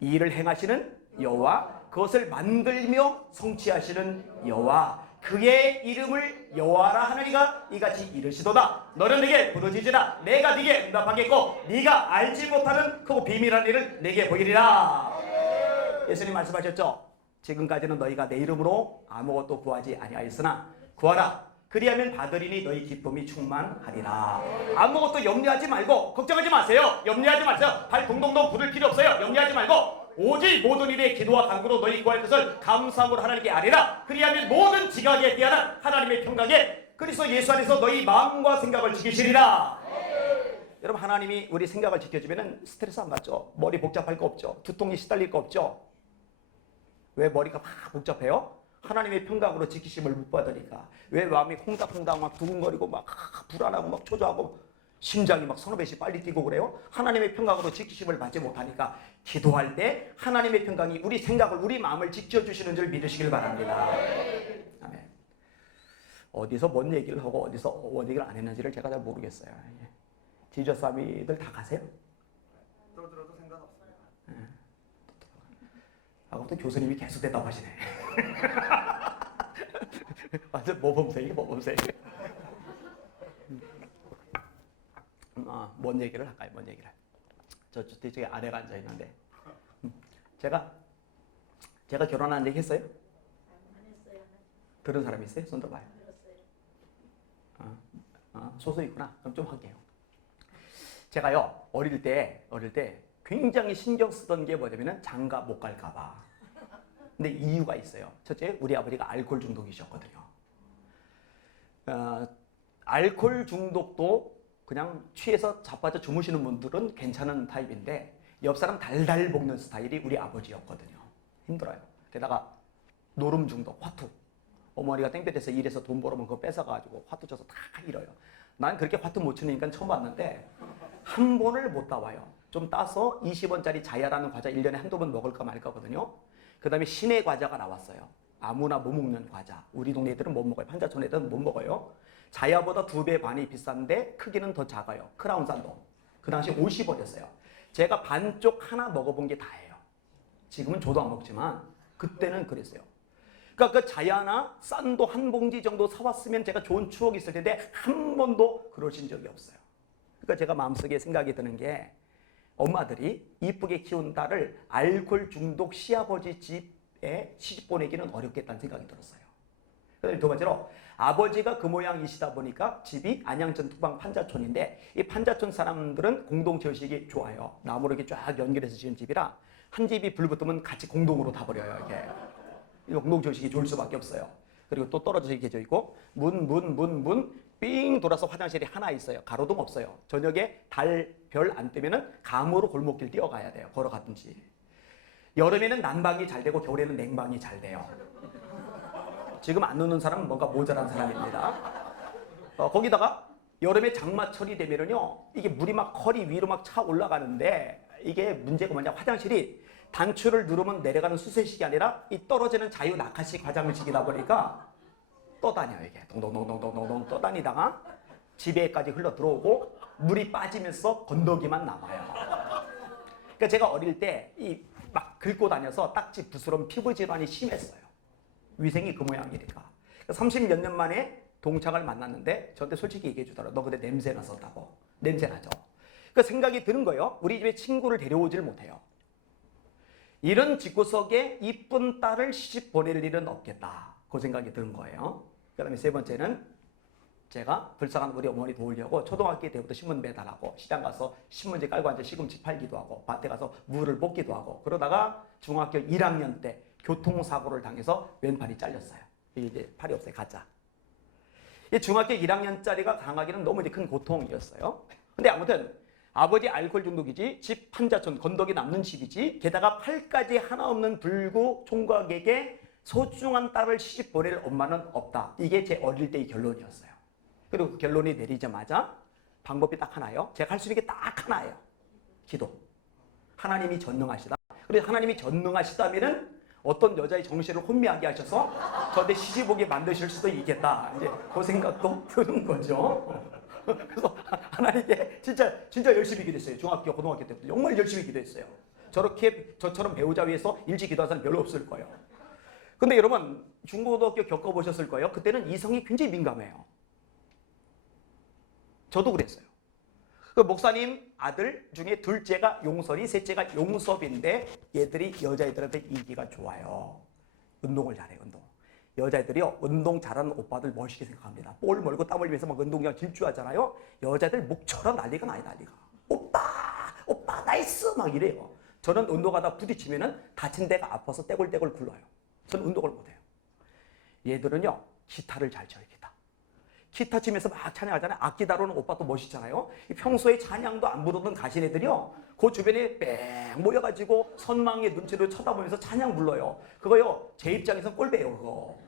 이 일을 행하시는 여호와, 그것을 만들며 성취하시는 여호와, 그의 이름을 여호와라 하느니가 이같이 이르시도다. 너는 내게 부르짖으라. 내가 네게 응답하겠고 네가 알지 못하는 그 비밀한 일을 내게 보이리라. 예수님 말씀하셨죠. 지금까지는 너희가 내 이름으로 아무것도 구하지 아니하였으나 구하라. 그리하면 받으리니 너희 기쁨이 충만하리라. 아무것도 염려하지 말고 걱정하지 마세요. 염려하지 마세요. 발 동동동 부를 필요 없어요. 염려하지 말고 오직 모든 일에 기도와 간구로 너희 구할 것을 감사함으로 하나님께 아뢰라. 그리하면 모든 지각에 뛰어난 하나님의 평강에 그리스도 예수 안에서 너희 마음과 생각을 지키시리라. 여러분, 하나님이 우리 생각을 지켜주면 스트레스 안 받죠. 머리 복잡할 거 없죠. 두통이 시달릴 거 없죠. 왜 머리가 막 복잡해요? 하나님의 평강으로 지키심을 못 받으니까. 왜 마음이 콩닥콩닥 막 두근거리고 막 불안하고 막 초조하고 심장이 막 서너 배씩 빨리 뛰고 그래요? 하나님의 평강으로 지키심을 받지 못하니까 기도할 때 하나님의 평강이 우리 생각을, 우리 마음을 지켜주시는 줄 믿으시길 바랍니다. 아멘. 어디서 뭔 얘기를 하고 어디서 뭔 얘기를 안 했는지를 제가 잘 모르겠어요. 지저사미들 다 가세요? 들어도 상관없어요. 아무튼 교수님이 계속 대답하시네. 완전 모범생이 모범생. 뭔 얘기를 할까요? 뭔 얘기를? 저 뒤쪽에 아내가 앉아 있는데, 제가 결혼한 얘기 했어요? 안 했어요. 들은 사람 있어요? 손 들어봐요. 들었어요. 소수 있구나. 그럼 좀 할게요. 제가요, 어릴 때 굉장히 신경 쓰던 게 뭐냐면은 장가 못 갈까봐. 근데 이유가 있어요. 첫째, 우리 아버지가 알코올 중독이셨거든요. 알코올 중독도 그냥 취해서 자빠져 주무시는 분들은 괜찮은 타입인데 옆 사람 달달 볶는 스타일이 우리 아버지였거든요. 힘들어요. 게다가 노름 중독, 화투. 어머니가 땡볕에서 일해서 돈 벌어면 그거 뺏어가지고 화투 쳐서 다 잃어요. 난 그렇게 화투 못 치니까 처음 봤는데 한 번을 못 따와요. 좀 따서 20원짜리 자야라는 과자 1년에 한두 번 먹을까 말까거든요. 그 다음에 신의 과자가 나왔어요. 아무나 못 먹는 과자. 우리 동네 애들은 못 먹어요. 판자촌 애들은 못 먹어요. 자야보다 2배 반이 비싼데 크기는 더 작아요. 크라운 산도. 그 당시 50원이었어요. 제가 반쪽 하나 먹어본 게 다예요. 지금은 저도 안 먹지만 그때는 그랬어요. 그러니까 그 자야나 싼도 한 봉지 정도 사왔으면 제가 좋은 추억이 있을 텐데 한 번도 그러신 적이 없어요. 그러니까 제가 마음속에 생각이 드는 게 엄마들이 이쁘게 키운 딸을 알코올 중독 시아버지 집에 시집 보내기는 어렵겠다는 생각이 들었어요. 그다음에 두 번째로 아버지가 그 모양이시다 보니까 집이 안양천 투방 판자촌인데 이 판자촌 사람들은 공동체 의식이 좋아요. 나무로 이렇게 쫙 연결해서 지은 집이라 한 집이 불 붙으면 같이 공동으로 다 버려요. 이게 공동체 의식이 좋을 수밖에 없어요. 그리고 또 떨어져서 이렇게 져 있고 문 삥 돌아서 화장실이 하나 있어요. 가로등 없어요. 저녁에 달 별 안 뜨면은 감으로 골목길 뛰어가야 돼요. 걸어가든지. 여름에는 난방이 잘 되고 겨울에는 냉방이 잘 돼요. 지금 안 노는 사람은 뭔가 모자란 사람입니다. 거기다가 여름에 장마철이 되면은요, 이게 물이 막 허리 위로 막 차 올라가는데 이게 문제가 뭐냐, 화장실이 단추를 누르면 내려가는 수세식이 아니라 이 떨어지는 자유 낙하식 화장실이다 보니까 떠다녀요. 이게 동동동동동동 떠다니다가 집에까지 흘러 들어오고 물이 빠지면서 건더기만 남아요. 그러니까 제가 어릴 때 이 막 긁고 다녀서 딱지 부스럼 피부 질환이 심했어요. 위생이 그 모양이니까. 30몇 년 만에 동창을 만났는데 저한테 솔직히 얘기해 주더라고요. 너 그때 냄새 났었다고. 냄새 나죠. 그 생각이 드는 거예요. 우리 집에 친구를 데려오질 못해요. 이런 집구석에 이쁜 딸을 시집 보낼 일은 없겠다. 그 생각이 드는 거예요. 그 다음에 세 번째는 제가 불쌍한 우리 어머니 도우려고 초등학교 때부터 신문 배달하고 시장 가서 신문지 깔고 앉아 시금치 팔기도 하고 밭에 가서 물을 볶기도 하고 그러다가 중학교 1학년 때 교통사고를 당해서 왼팔이 잘렸어요. 이게 이제 팔이 없어요. 가짜. 이 중학교 1학년짜리가 당하기는 너무 이제 큰 고통이었어요. 근데 아무튼 아버지 알코올 중독이지 집 판자촌 건더기 남는 집이지 게다가 팔까지 하나 없는 불구 총각에게 소중한 딸을 시집 보낼 엄마는 없다. 이게 제 어릴 때의 결론이었어요. 그리고 그 결론이 내리자마자 방법이 딱 하나예요. 제가 할 수 있는 게 딱 하나예요. 기도. 하나님이 전능하시다. 그래서 하나님이 전능하시다면은 어떤 여자의 정신을 혼미하게 하셔서 저한테 시집 오게 만드실 수도 있겠다. 이제 그 생각도 드는 거죠. 그래서 하나님께 진짜 열심히 기도했어요. 중학교, 고등학교 때부터 정말 열심히 기도했어요. 저렇게 저처럼 배우자 위해서 일찍 기도하는 사람 별로 없을 거예요. 근데 여러분 중고등학교 겪어보셨을 거예요. 그때는 이성이 굉장히 민감해요. 저도 그랬어요. 그 목사님 아들 중에 둘째가 용설이, 셋째가 용섭인데 얘들이 여자애들한테 인기가 좋아요. 운동을 잘해요. 운동. 여자애들이요 운동 잘하는 오빠들 멋있게 생각합니다. 볼 멀고 땀 흘리면서 막 운동장 질주하잖아요. 여자들 목처럼 난리가 나요. 난리가. 오빠 나이스 막 이래요. 저는 운동하다 부딪히면은 다친 데가 아파서 떼굴떼굴 굴러요. 저는 운동을 못해요. 얘들은요 기타를 잘 쳐요. 기타 치면서 막 찬양하잖아요. 악기 다루는 오빠도 멋있잖아요. 평소에 찬양도 안 부르던 가신 애들이요 그 주변에 뺑 모여가지고 선망의 눈치를 쳐다보면서 찬양 불러요. 그거요 제 입장에서 꼴배예요. 그거.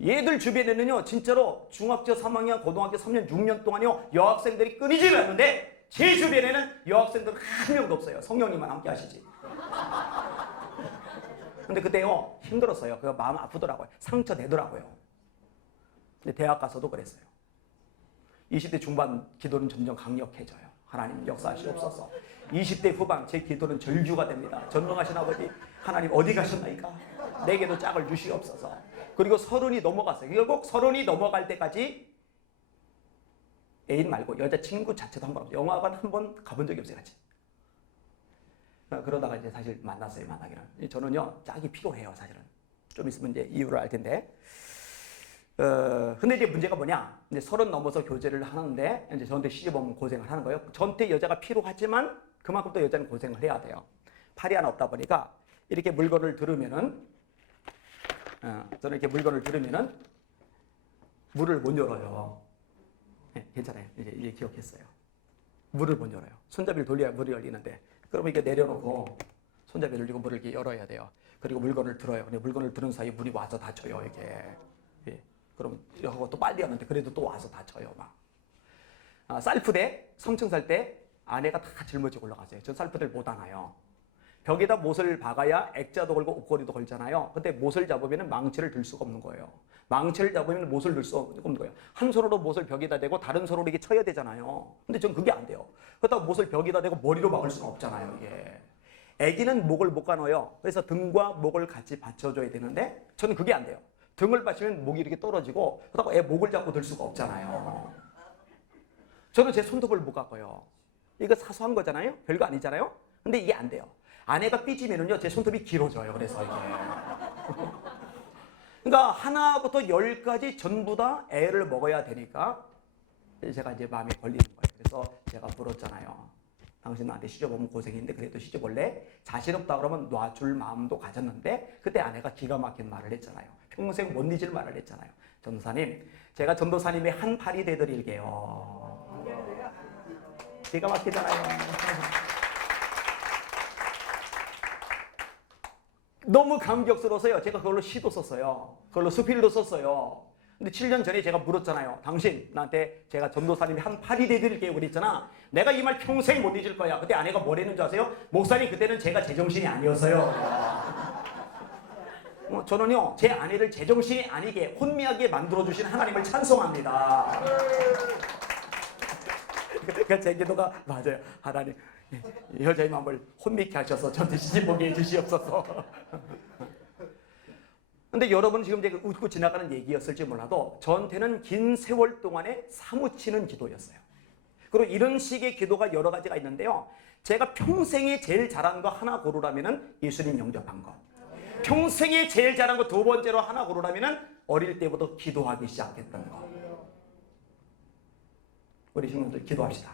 얘들 주변에는요 진짜로 중학교 3학년, 고등학교 3년, 6년 동안요 여학생들이 끊이질 않는데 제 주변에는 여학생들은 한 명도 없어요. 성령님만 함께 하시지. 근데 그때요 힘들었어요. 그 마음 아프더라고요. 상처 내더라고요. 근데 대학 가서도 그랬어요. 20대 중반 기도는 점점 강력해져요. 하나님 역사하시옵소서. 20대 후반 제 기도는 절규가 됩니다. 전능하신 아버지 하나님 어디 가셨나이까? 내게도 짝을 주시옵소서. 그리고 30이 넘어갔어요. 결국 30이 넘어갈 때까지 애인 말고 여자친구 자체도 한 번 없어요. 영화관 한 번 가본 적이 없어요. 같이. 그러다가 이제 사실 만났어요. 만나기는. 저는요 짝이 필요해요. 사실은. 좀 있으면 이제 이유를 알 텐데. 근데 이제 문제가 뭐냐? 이제 30 넘어서 교제를 하는데 이제 저한테 시집 오면 고생을 하는 거예요. 저한테 여자가 필요하지만 그만큼 또 여자는 고생을 해야 돼요. 팔이 하나 없다 보니까 이렇게 물건을 들으면은 저는 이렇게 물건을 들으면은 문을 못 열어요. 네, 괜찮아요. 이제 기억했어요. 문을 못 열어요. 손잡이를 돌려야 문이 열리는데 그러면 이게 내려놓고 손잡이를 들고 문을 이렇게 열어야 돼요. 그리고 물건을 들어요. 근데 물건을 들은 사이에 문이 와서 닫혀요. 이게. 예. 그럼 이거 또 빨리 하는데 그래도 또 와서 다쳐요 막. 쌀푸대 3층 살 때 아내가 다 짊어지고 올라가세요. 전 쌀푸대를 못 안아요. 벽에다 못을 박아야 액자도 걸고 옷걸이도 걸잖아요. 근데 못을 잡으면 망치를 들 수가 없는 거예요. 망치를 잡으면 못을 들 수가 없는 거예요. 한 손으로 못을 벽에다 대고 다른 손으로 이렇게 쳐야 되잖아요. 근데 전 그게 안 돼요. 그렇다고 못을 벽에다 대고 머리로 막을 수는 없잖아요. 이게. 애기는 목을 못 가넣어요. 그래서 등과 목을 같이 받쳐줘야 되는데 저는 그게 안 돼요. 등을 받치면 목이 이렇게 떨어지고 그렇다고 애 목을 잡고 들 수가 없잖아요. 저는 제 손톱을 못 깎아요. 이거 사소한 거잖아요. 별거 아니잖아요. 근데 이게 안 돼요. 아내가 삐지면은요 제 손톱이 길어져요. 그래서 이게 그러니까 하나부터 열까지 전부 다 애를 먹어야 되니까 제가 이제 마음에 걸리는 거예요. 그래서 제가 물었잖아요. 당신 나한테 시집오면 고생인데 그래도 시집올래? 자신 없다 그러면 놔줄 마음도 가졌는데 그때 아내가 기가 막힌 말을 했잖아요. 평생 못 잊을 말을 했잖아요. 전도사님, 제가 전도사님의 한 팔이 되드릴게요. 기가 막히잖아요. 너무 감격스러워서요. 제가 그걸로 시도 썼어요. 그걸로 수필도 썼어요. 근데 7년 전에 제가 물었잖아요. 당신 나한테 제가 전도사님이 한 팔이 되드릴게요 그랬잖아. 내가 이 말 평생 못 잊을 거야. 그때 아내가 뭐라는 줄 아세요? 목사님 그때는 제가 제정신이 아니었어요. 저는요 제 아내를 제정신이 아니게 혼미하게 만들어주신 하나님을 찬송합니다. 그러니까 제 기도가 맞아요. 하나님 여자의 마음을 혼미케 하셔서 저한테 시집오게 해주시옵소서. 근데 여러분 지금 제가 웃고 지나가는 얘기였을지 몰라도 저한테는 긴 세월 동안에 사무치는 기도였어요. 그리고 이런 식의 기도가 여러 가지가 있는데요. 제가 평생에 제일 잘한 거 하나 고르라면은 예수님 영접한 거. 평생에 제일 잘한 거 두 번째로 하나 고르라면은 어릴 때부터 기도하기 시작했던 거. 우리 친구들 기도합시다.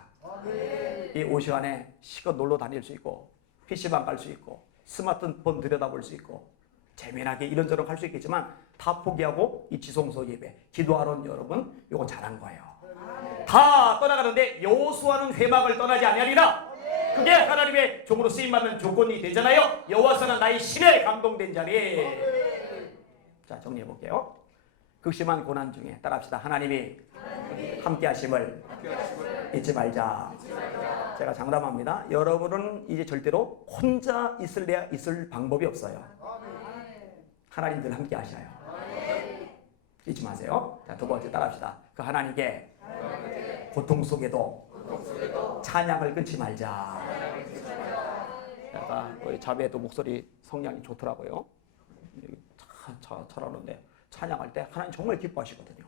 이 5시간에 시껏 놀러 다닐 수 있고 PC방 갈 수 있고 스마트폰 들여다볼 수 있고 재미나게 이런저런 할 수 있겠지만 다 포기하고 이 지성소 예배 기도하러 온 여러분 이거 잘한 거예요. 다 떠나가는데 여호수아는 회막을 떠나지 아니하리라. 그게 하나님의 종으로 쓰임받는 조건이 되잖아요. 여호와서는 나의 심에 감동된 자리. 자 정리해 볼게요. 극심한 고난 중에 따라합시다. 하나님이 함께 하심을 잊지 말자. 제가 장담합니다. 여러분은 이제 절대로 혼자 있을래야 있을 방법이 없어요. 하나님 늘 함께 하셔요. 잊지 마세요. 자, 두 번째 따라합시다. 그 하나님께 고통 속에도 찬양을 끊지 말자. 제가 자매도 목소리 성량이 좋더라고요. 잘하는데 찬양할 때 하나님 정말 기뻐하시거든요.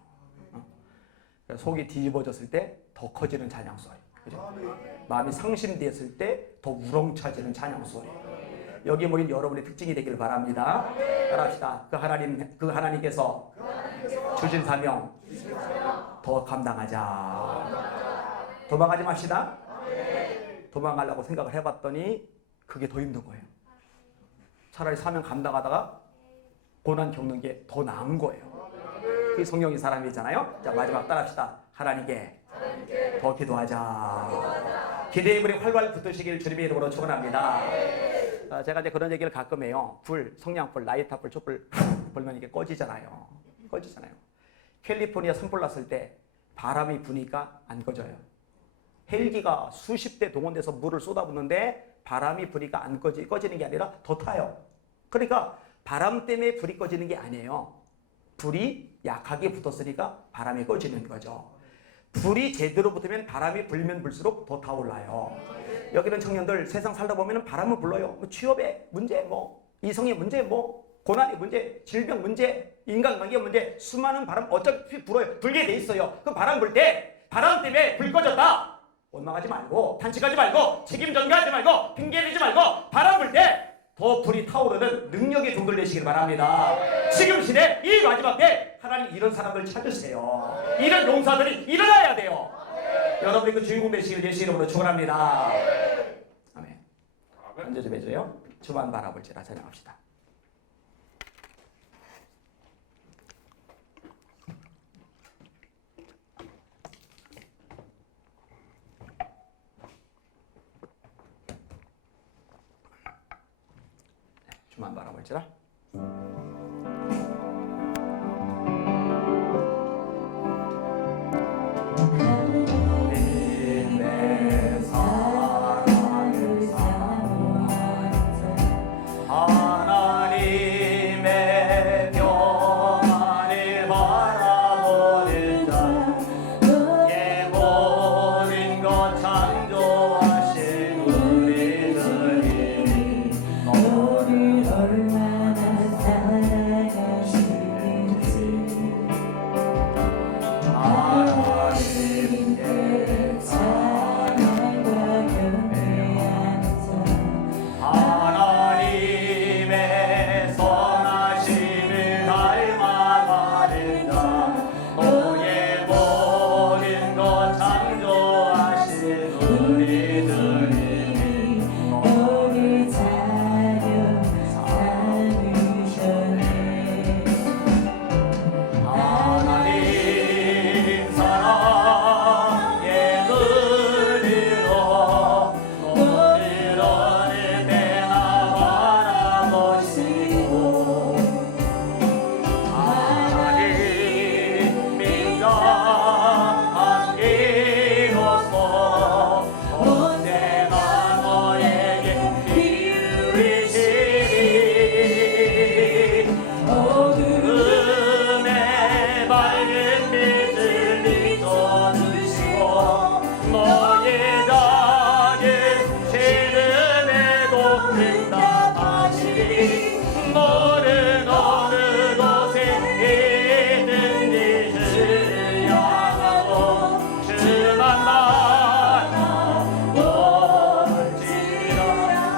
속이 뒤집어졌을 때 더 커지는 찬양 소리. 그죠? 마음이 상심되었을 때 더 우렁차지는 찬양 소리. 여기 모인 여러분의 특징이 되길 바랍니다. 따라합시다. 그 하나님께서 주신 사명 더 감당하자. 도망가지 맙시다. 도망가려고 생각을 해봤더니 그게 더 힘든 거예요. 차라리 사명 감당하다가 고난 겪는 게 더 나은 거예요. 그게 성령의 사람이잖아요. 자 마지막 따라합시다. 하나님께 더 기도하자. 기대의 불이 활활 붙으시길 주님의 이름으로 축원합니다. 제가 이제 그런 얘기를 가끔 해요. 불, 성냥불, 라이터불, 촛불 불면 이게 꺼지잖아요. 캘리포니아 산불 났을 때 바람이 부니까 안 꺼져요. 헬기가 수십 대 동원돼서 물을 쏟아붓는데 바람이 부니까 안 꺼지는 게 아니라 더 타요. 그러니까 바람 때문에 불이 꺼지는 게 아니에요. 불이 약하게 붙었으니까 바람이 꺼지는 거죠. 불이 제대로 붙으면 바람이 불면 불수록 더 타올라요. 여기는 청년들 세상 살다 보면 바람은 불러요. 취업의 문제, 이성의 문제, 고난의 문제, 질병 문제, 인간관계 문제, 수많은 바람 어차피 불어요. 불게 돼 있어요. 그 바람 불 때 바람 때문에 불 꺼졌다. 원망하지 말고 탄식하지 말고 책임 전가하지 말고 핑계내지 말고 바람 불 때 더 불이 타오르는 능력의 종들 되시길 바랍니다. 지금 시대 이 마지막 때 하나님 이런 사람들 찾으세요. 이런 용사들이 일어나야 돼요. 여러분이 그 주인공 되시길 예수 이름으로 축원합니다. 아멘. 앉아 좀 해줘요. 주만 바라볼지라 찬양합시다. 주만 바라볼지라. 내 사랑을 하나님의 평안을 바라보는 자 예 모든 것 창조하신 우리 주님 너를 얼마나 응답하시리. 너는 어느 곳에 있든지 주를 향하고 주만 바라볼지라.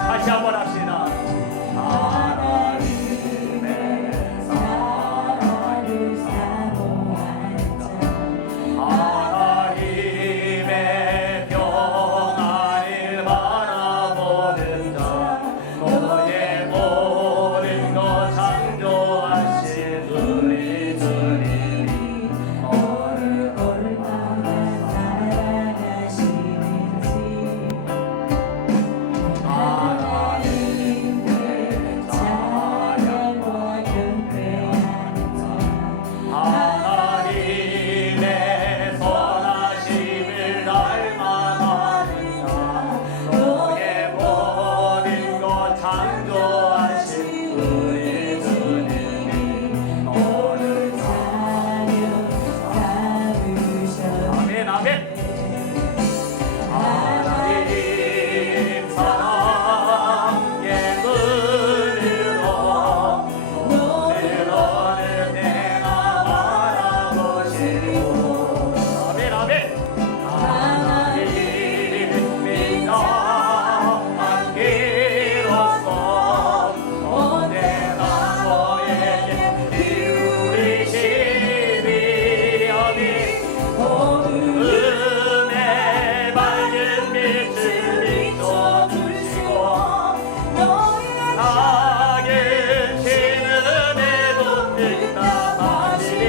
다시 한번 합시다. 하나님의 사랑을 사모한다. 하나님의 평안을 바라보는 자, 너의 모든 것 창조하신 우리 주님이 너를 얼마나 사랑하시는지. 하나님의 찬양과 경배하는 자, 하나님의 선하심을 닮아가는 자, 너의 모든 것 창조하신 우리 주님이 너를 아멘 아멘. 하나님 사랑의 눈으로 오늘 너를 내가 바라보시고. 아멘 아멘. 하나님 민족한 기로서 언제나 너에게 기울이시니. 아멘. 은혜 밝은 빛을 비춰주시고 작은 신은혜도 응답하시니.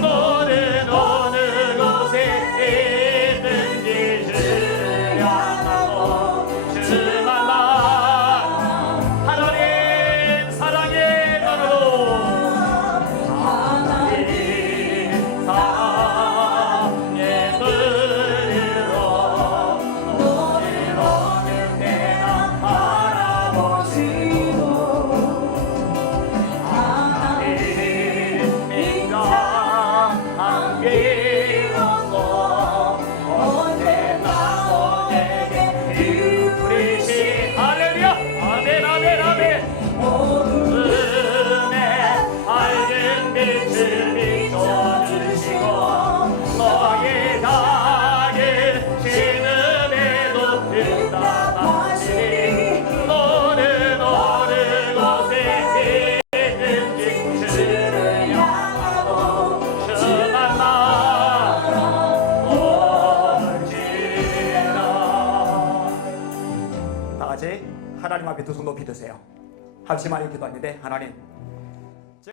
너는 어느 곳에 있든지 주를 향하고 주만 바라보는 하나님 사랑의 눈으로. 하나님 사랑의 눈으로 너를 어느 때나 바라보시고. 하나님 민족한 기로서 언제나 너에게 기울이시. 할렐루야. 아멘 아멘 아멘. 은혜 밝은 빛을 비춰주시고 너의 작은 신은혜도 응답하시니. 너는 어느 곳에 있든지 주를 향하고 주만 바라볼지라. 다 같이 하나님 앞에 두 손 높이 드세요. 합심하여 기도하는데, 하나님